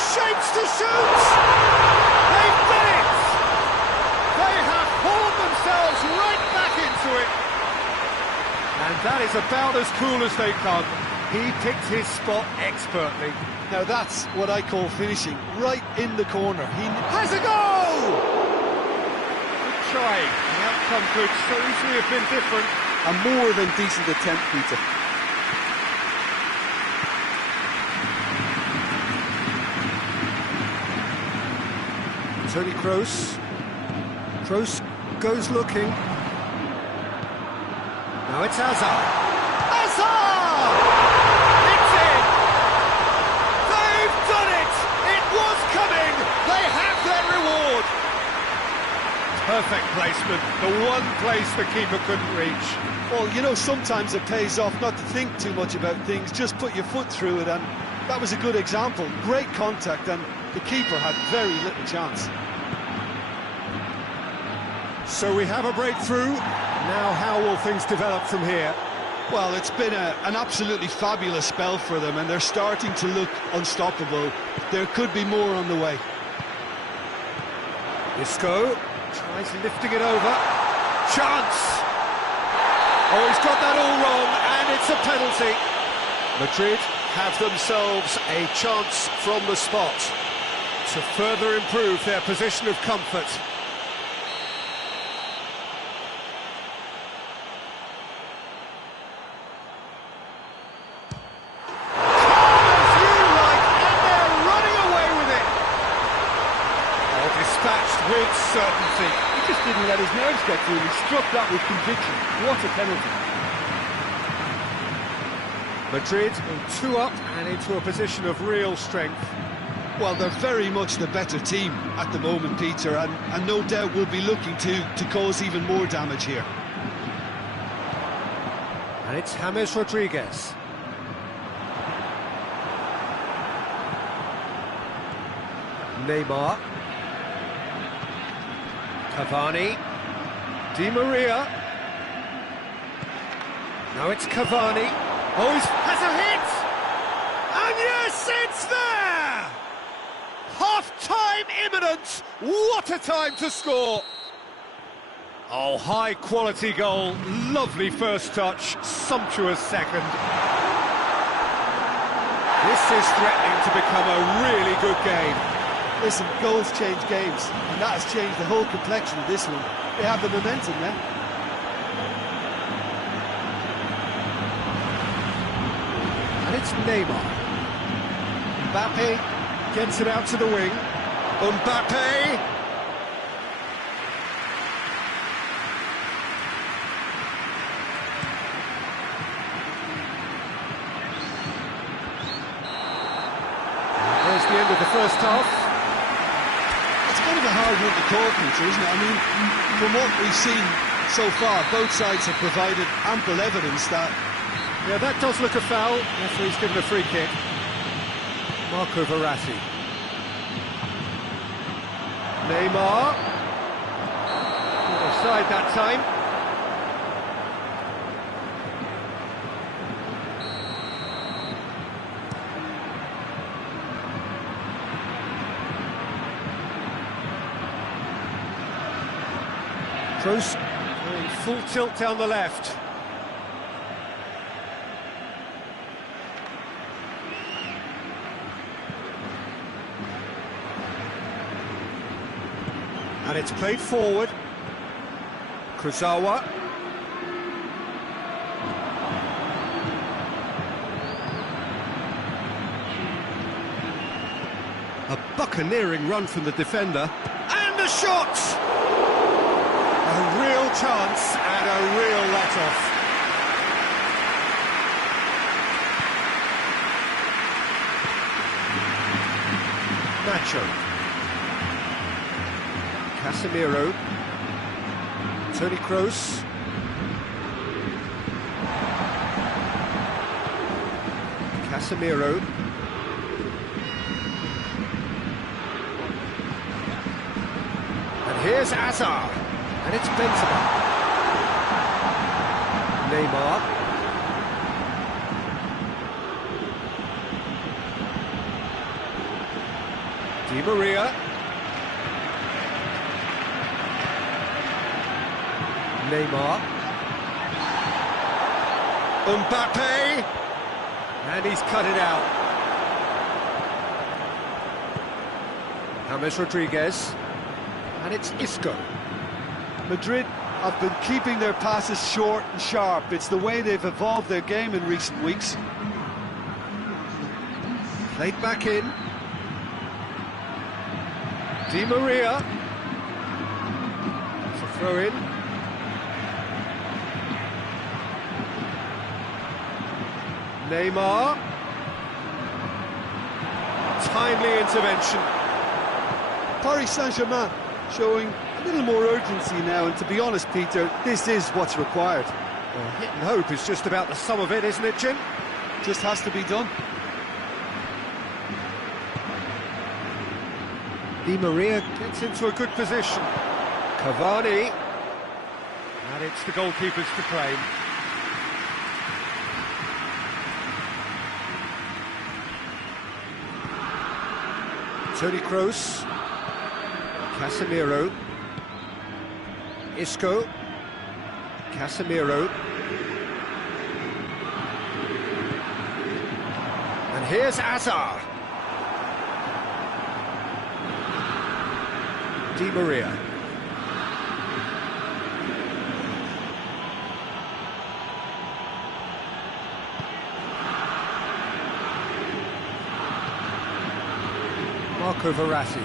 Shapes to shoot! They've done it! They have hauled themselves right back into it. And that is about as cool as they come. He picked his spot expertly. Now that's what I call finishing, right in the corner. He has a goal! Good try. The outcome could so easily have been different. A more than decent attempt, Peter. Toni Kroos. Kroos goes looking. Now it's Hazard. Hazard! It's in! They've done it! It was coming! They have their reward! Perfect placement. The one place the keeper couldn't reach. Well, you know, sometimes it pays off not to think too much about things, just put your foot through it, and that was a good example. Great contact, and the keeper had very little chance. So we have a breakthrough. Now how will things develop from here? Well, it's been an absolutely fabulous spell for them, and they're starting to look unstoppable. There could be more on the way. Isco tries lifting it over. Chance! Oh, he's got that all wrong, and it's a penalty. Madrid have themselves a chance from the spot to further improve their position of comfort. With certainty. He just didn't let his nerves get to him. He struck that with conviction. What a penalty. Madrid go 2 up and into a position of real strength. Well, they're very much the better team at the moment, Peter, and no doubt will be looking to cause even more damage here. And it's James Rodriguez. Neymar. Cavani. Di Maria. Now it's Cavani. Oh, he has a hit! And yes, it's there! Half-time imminent! What a time to score! Oh, high-quality goal, lovely first touch, sumptuous second. This is threatening to become a really good game. Listen, goals change games, and that has changed the whole complexion of this one. They have the momentum now. And it's Neymar. Mbappe gets it out to the wing. Mbappe! There's the end of the first half. It's kind of a hard one to call, Peter, isn't it? I mean, from what we've seen so far, both sides have provided ample evidence that... Yeah, that does look a foul. Referee's given a free kick. Marco Verratti. Neymar. Offside that time. Kroos going full tilt down the left. And it's played forward. Kurzawa. A buccaneering run from the defender. And the shot! A real chance and a real let-off. Nacho. Casemiro. Toni Kroos. Casemiro. And here's Hazard. And it's Benzema. Neymar. Di Maria. Neymar. Mbappe. And he's cut it out. James Rodriguez. And it's Isco. Madrid have been keeping their passes short and sharp. It's the way they've evolved their game in recent weeks. Played back in. Di Maria. It's a throw in. Neymar. Timely intervention. Paris Saint-Germain showing a little more urgency now, and to be honest, Peter, this is what's required. Well, hit and hope is just about the sum of it, isn't it, Jim? Just has to be done. Di Maria gets into a good position. Cavani. And it's the goalkeepers to claim. Toni Kroos. Casemiro. Isco. Casemiro. And here's Hazard. Di Maria. Marco Verratti.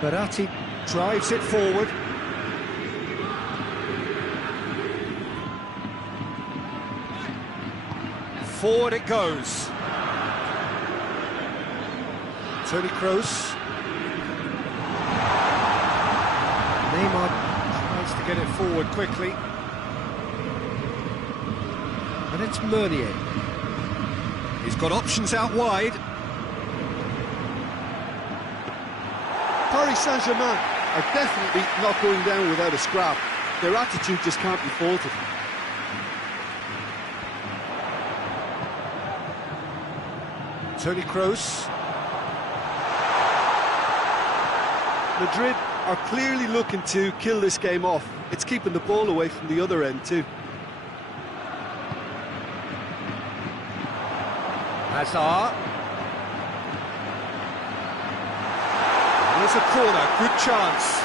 Verratti drives it forward. Forward it goes. Toni Kroos. Neymar tries to get it forward quickly. And it's Meunier. He's got options out wide. Paris Saint-Germain are definitely not going down without a scrap. Their attitude just can't be faulted. Toni Kroos. Madrid are clearly looking to kill this game off. It's keeping the ball away from the other end too. Hazard. Here's a corner, good chance.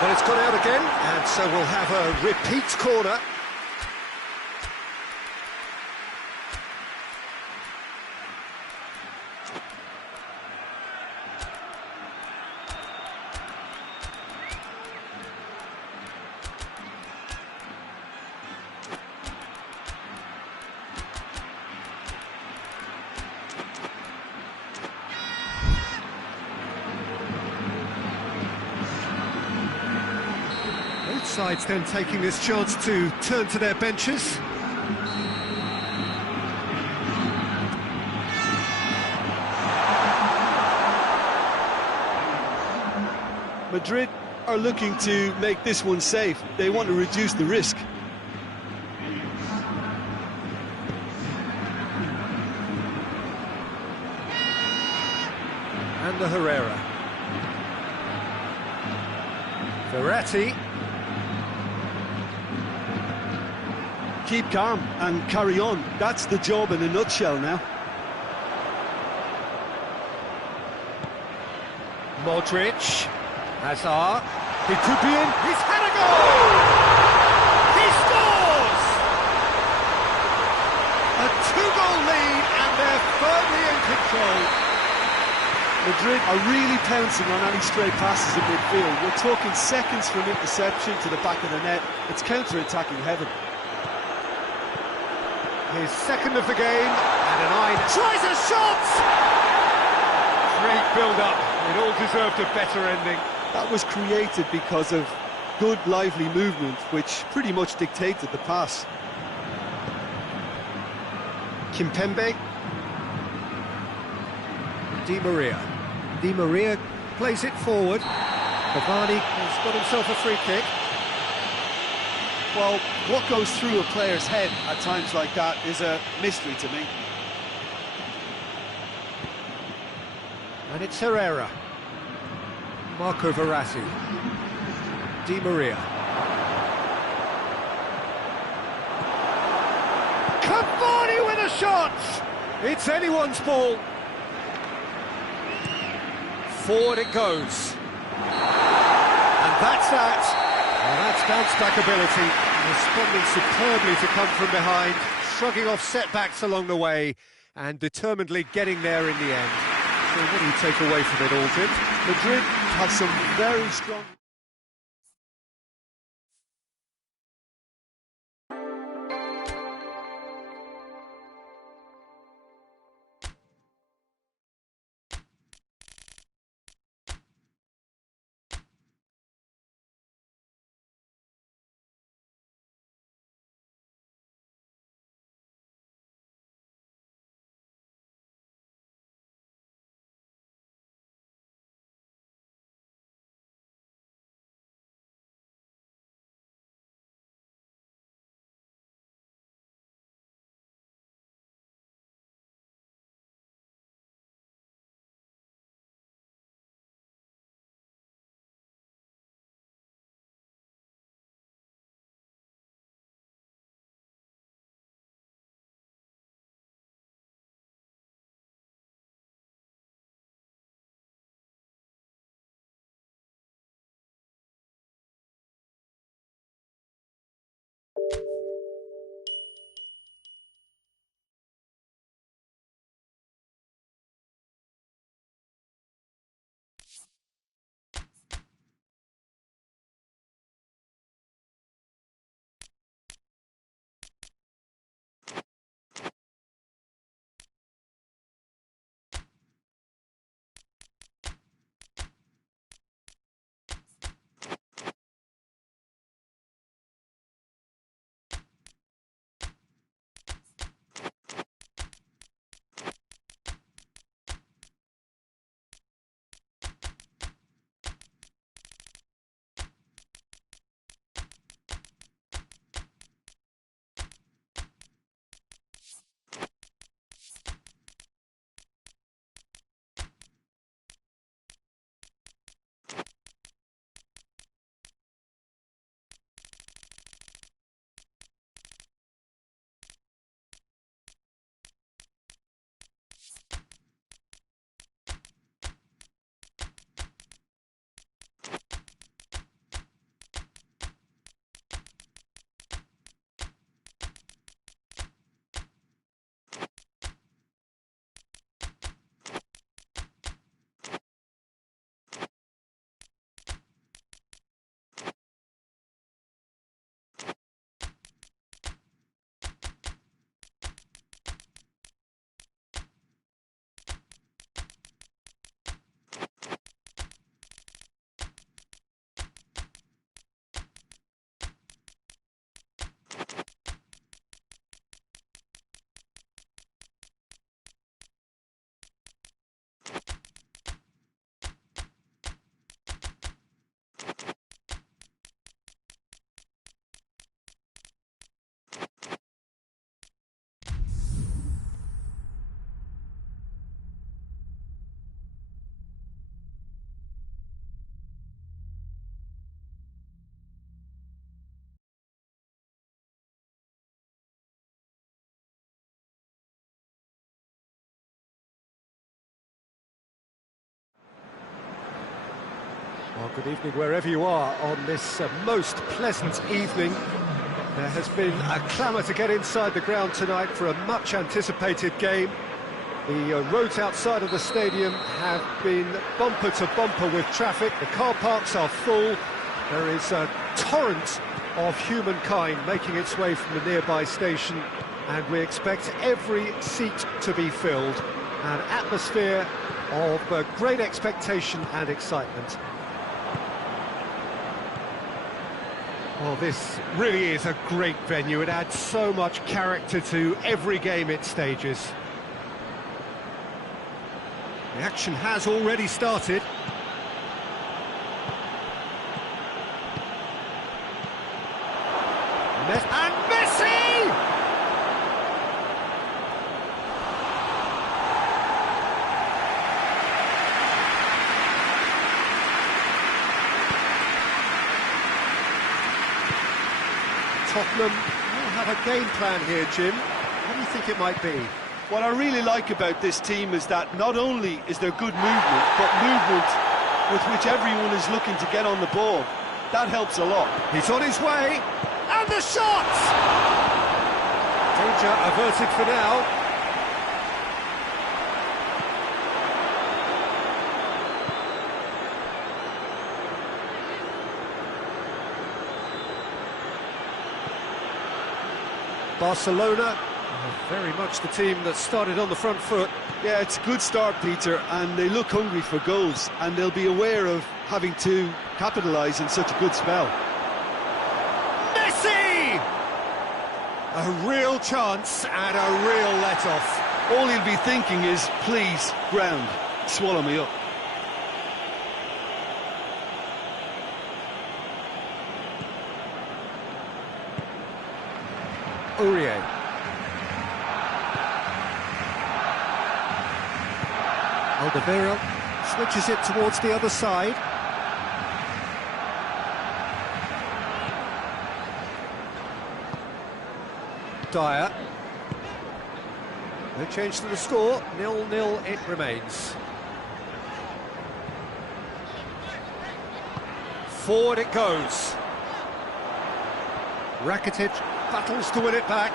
Well, it's gone out again, and so we'll have a repeat corner. Both sides then taking this chance to turn to their benches. Madrid are looking to make this one safe. They want to reduce the risk. And the Herrera. Verratti. Keep calm and carry on. That's the job in a nutshell now. Modric. Hazard. He could be in. He's had a goal! He scores! A two-goal lead, and they're firmly in control. Madrid are really pouncing on any stray passes in midfield. We're talking seconds from interception to the back of the net. It's counter-attacking heaven. His second of the game, and an eye tries a shot! Great build-up. It all deserved a better ending. That was created because of good, lively movement, which pretty much dictated the pass. Kimpembe. Di Maria. Di Maria plays it forward. Cavani has got himself a free kick. Well, what goes through a player's head at times like that is a mystery to me. And it's Herrera. Marco Verratti. Di Maria. Cavani with a shot! It's anyone's ball. Forward it goes. And that's that. Well, that's bounce-back ability, responding superbly to come from behind, shrugging off setbacks along the way, and determinedly getting there in the end. So what do you take away from it, Aldrin? Madrid have some very strong... Well, good evening wherever you are on this most pleasant evening. There has been a clamour to get inside the ground tonight for a much anticipated game. The roads outside of the stadium have been bumper to bumper with traffic. The car parks are full. There is a torrent of humankind making its way from the nearby station, and we expect every seat to be filled. An atmosphere of great expectation and excitement. Well, this really is a great venue. It adds so much character to every game it stages. The action has already started. And Messi! Tottenham will have a game plan here, Jim. What do you think it might be? What I really like about this team is that not only is there good movement, but movement with which everyone is looking to get on the ball. That helps a lot. He's on his way, and the shot! Danger averted for now. Barcelona, very much the team that started on the front foot. Yeah, it's a good start, Peter, and they look hungry for goals, and they'll be aware of having to capitalise in such a good spell. Messi! A real chance and a real let-off. All he'll be thinking is, please, ground, swallow me up. Aurier. Alderweireld switches it towards the other side. Dyer. No change to the score, 0-0 it remains. Forward it goes. Rakitic battles to win it back.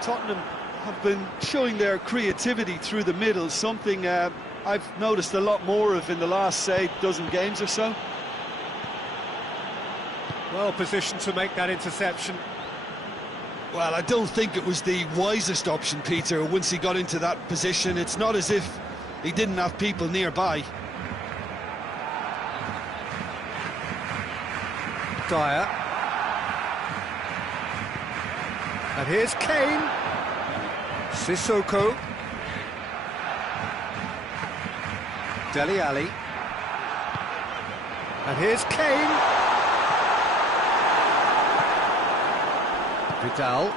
Tottenham have been showing their creativity through the middle, something I've noticed a lot more of in the last, say, dozen games or so. Well positioned to make that interception. Well, I don't think it was the wisest option, Peter, once he got into that position. It's not as if he didn't have people nearby. Dyer. And here's Kane. Sissoko. Dele Alli. And here's Kane. Vidal.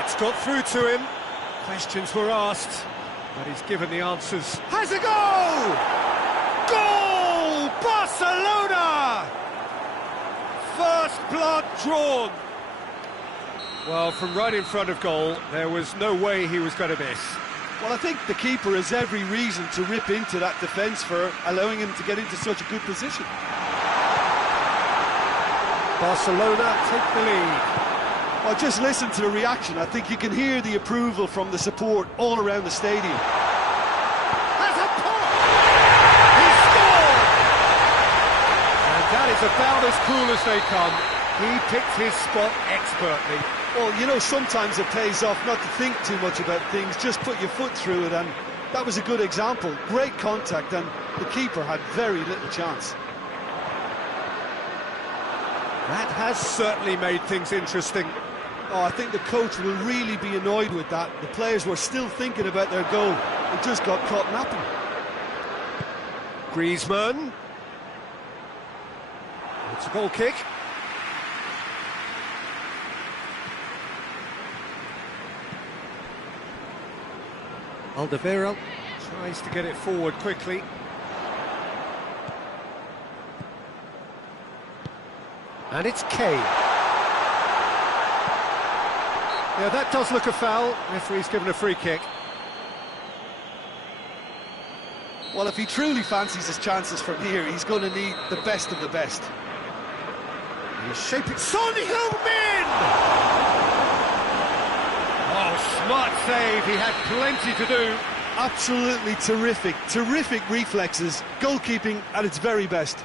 It's got through to him. Questions were asked, but he's given the answers. Has a goal! Goal! Barcelona! First blood drawn. Well, from right in front of goal, there was no way he was going to miss. Well, I think the keeper has every reason to rip into that defence for allowing him to get into such a good position. Barcelona take the lead. Well, just listen to the reaction. I think you can hear the approval from the support all around the stadium. Has a pop! He scored! And that is about as cool as they come. He picked his spot expertly. Well, you know, sometimes it pays off not to think too much about things, just put your foot through it, and that was a good example. Great contact, and the keeper had very little chance. That has certainly made things interesting. Oh, I think the coach will really be annoyed with that. The players were still thinking about their goal and just got caught napping. Griezmann. It's a goal kick. Alderweireld tries to get it forward quickly. And it's Kane. Yeah, that does look a foul. Referee's given a free kick. Well, if he truly fancies his chances from here, he's going to need the best of the best. He's shaping... Son Heung-min! Oh, smart save. He had plenty to do. Absolutely terrific reflexes, goalkeeping at its very best.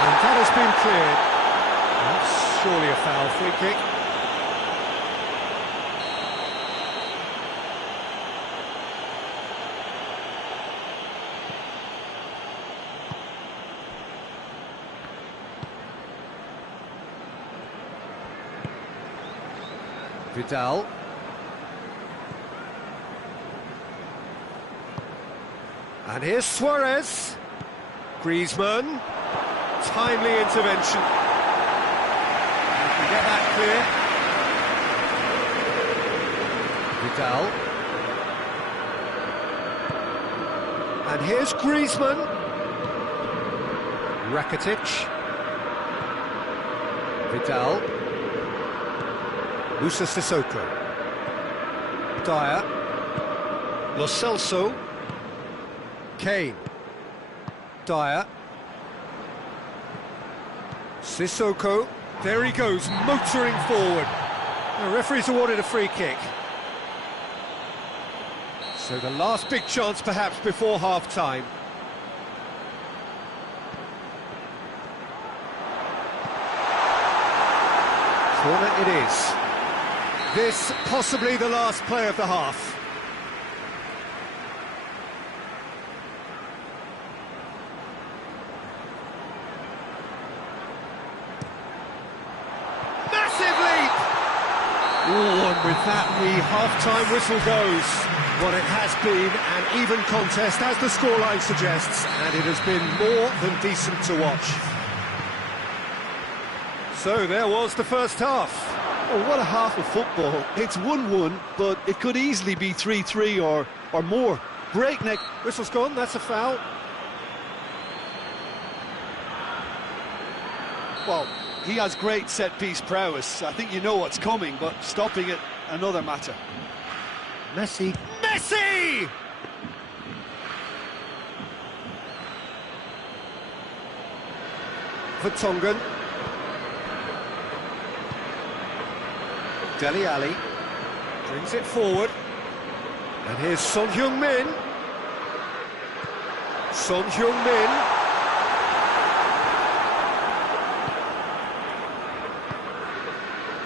And that has been cleared. That's surely a foul. Free kick. Vidal. And here's Suarez. Griezmann. Timely intervention. You can get that clear. Vidal. And here's Griezmann. Rakitic. Vidal. Musa Sissoko. Dyer. Lo Celso. Kane. Dyer. Sissoko. There he goes, motoring forward. The referee's awarded a free kick. So the last big chance perhaps before half-time. Corner it is. This possibly the last play of the half. And with that, the half-time whistle goes. What it has been an even contest, as the scoreline suggests, and it has been more than decent to watch. So there was the first half. Oh, what a half of football. It's 1-1, but it could easily be 3-3 or more. Breakneck. Whistle's gone, that's a foul. Well, he has great set-piece prowess. I think you know what's coming, but stopping it, another matter. Messi. Messi! Vertonghen. Dele Alli brings it forward. And here's Son Heung-min. Son Heung-min.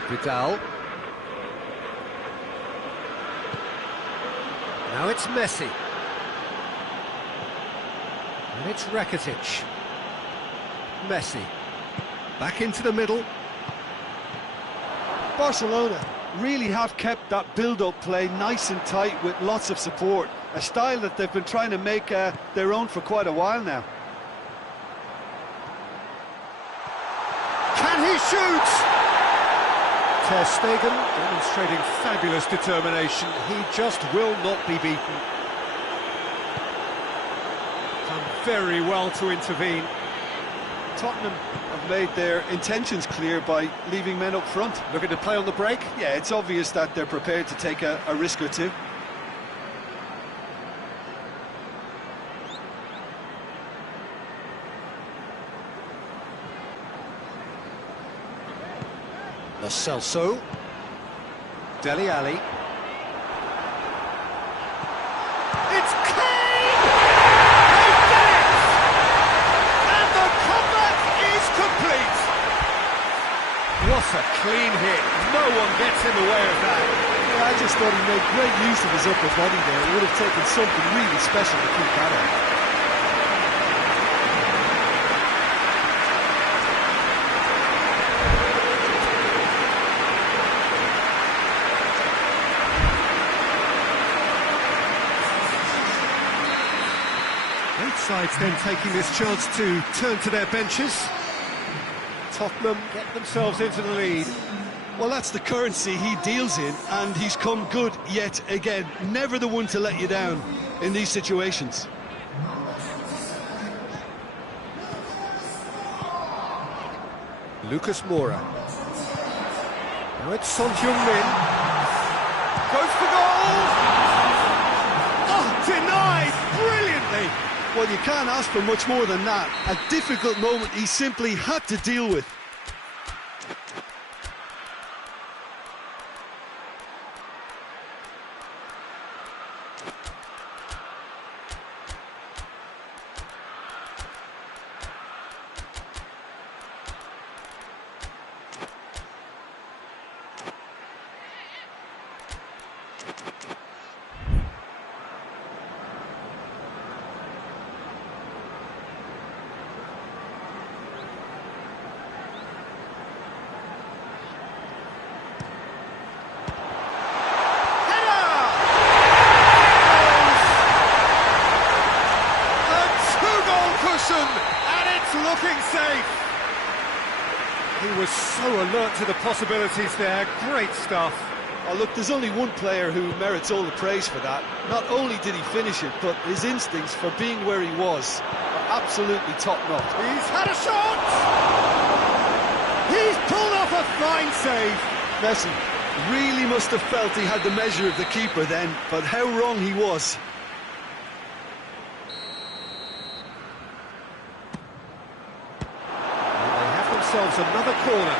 Vidal. Now it's Messi. And it's Rakitic. Messi. Back into the middle. Barcelona really have kept that build-up play nice and tight with lots of support. A style that they've been trying to make their own for quite a while now. Can he shoot? Ter Stegen demonstrating fabulous determination. He just will not be beaten. Done very well to intervene. Tottenham have made their intentions clear by leaving men up front. Looking to play on the break? Yeah, it's obvious that they're prepared to take a risk or two. Lo Celso. Dele Alli. It's Kane! He did it! And the comeback is complete! What a clean hit. No one gets in the way of that. Yeah, I just thought he made great use of his upper body there. It would have taken something really special to keep that out. Both sides then taking this chance to turn to their benches. Tottenham get themselves into the lead. Well, that's the currency he deals in, and he's come good yet again. Never the one to let you down in these situations. Lucas Moura. Now it's Son Heung-min. Goes for goal! Oh, denied! brilliantly. Well, you can't ask for much more than that. A difficult moment he simply had to deal with. And it's looking safe. He was so alert to the possibilities there. Great stuff. Oh, look, there's only one player who merits all the praise for that. Not only did he finish it, but his instincts for being where he was are absolutely top-notch. He's had a shot! He's pulled off a fine save. Messi really must have felt he had the measure of the keeper then, but how wrong he was. Themselves another corner.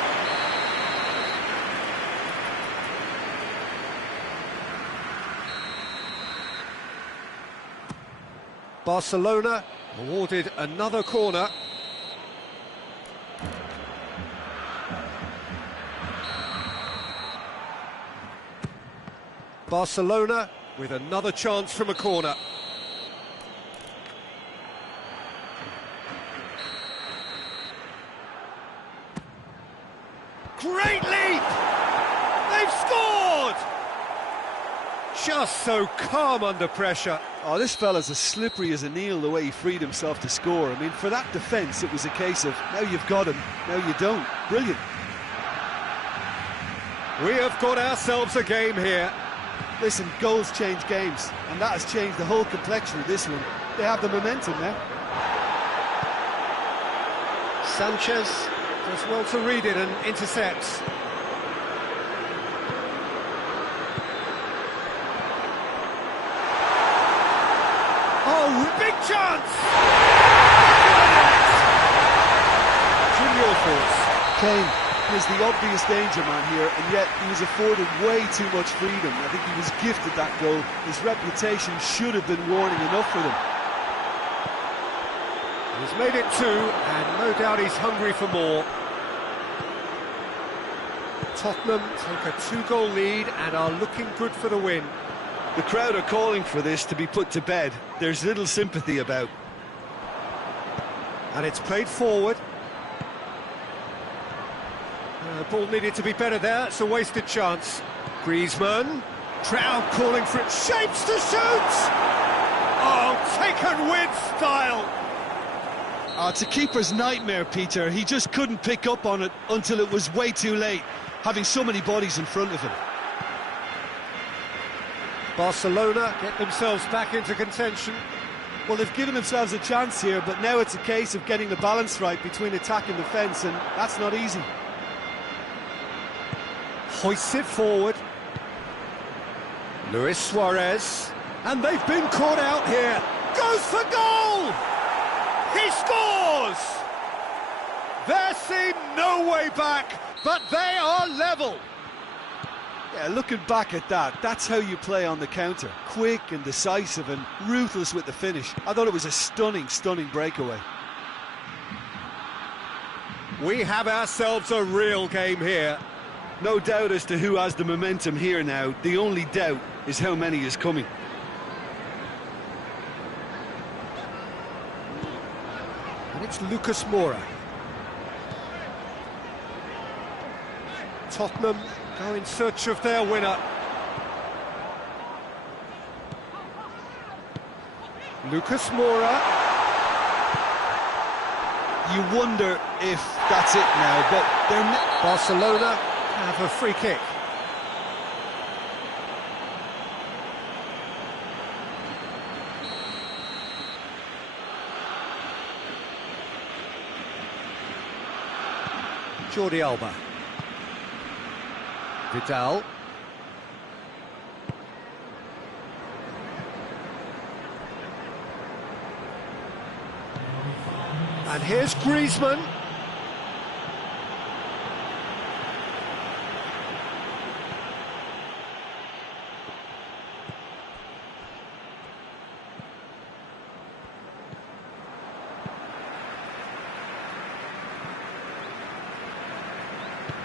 Barcelona awarded another corner. Barcelona with another chance from a corner. Great leap! They've scored! Just so calm under pressure. Oh, this fella's as slippery as an eel the way he freed himself to score. I mean, for that defence, it was a case of, now you've got him, now you don't. Brilliant. We have got ourselves a game here. Listen, goals change games, and that has changed the whole complexion of this one. They have the momentum now. Sanchez does well to read it and intercepts. Oh, big chance! Jim, your thoughts? Kane is the obvious danger man here, and yet he was afforded way too much freedom. I think he was gifted that goal. His reputation should have been warning enough for them. He's made it 2, and no doubt he's hungry for more. Tottenham take a 2-goal lead and are looking good for the win. The crowd are calling for this to be put to bed. There's little sympathy about. And it's played forward. The ball needed to be better there. It's a wasted chance. Griezmann. Crowd calling for it. Shapes to shoot! Oh, taken with style! It's a keeper's nightmare, Peter. He just couldn't pick up on it until it was way too late, having so many bodies in front of him. Barcelona get themselves back into contention. Well, they've given themselves a chance here, but now it's a case of getting the balance right between attack and defence, and that's not easy. Hoists it forward. Luis Suarez. And they've been caught out here. Goes for goal! He scores! There seemed no way back, but they are level. Yeah, looking back at that, that's how you play on the counter. Quick and decisive and ruthless with the finish. I thought it was a stunning, stunning breakaway. We have ourselves a real game here. No doubt as to who has the momentum here now. The only doubt is how many is coming. And it's Lucas Moura. Tottenham go in search of their winner. Lucas Moura. You wonder if that's it now, but they're... Barcelona have a free kick. Jordi Alba. Vidal. And here's Griezmann.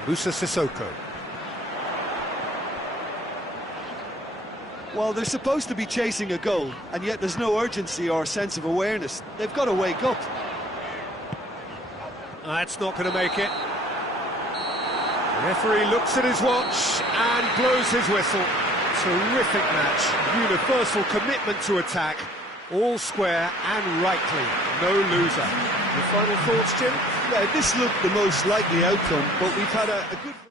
Musa Sissoko. Well, they're supposed to be chasing a goal, and yet there's no urgency or sense of awareness. They've got to wake up. That's not going to make it. The referee looks at his watch and blows his whistle. Terrific match. Universal commitment to attack. All square and rightly. No loser. Your final thoughts, Jim? Yeah, this looked the most likely outcome, but we've had a good...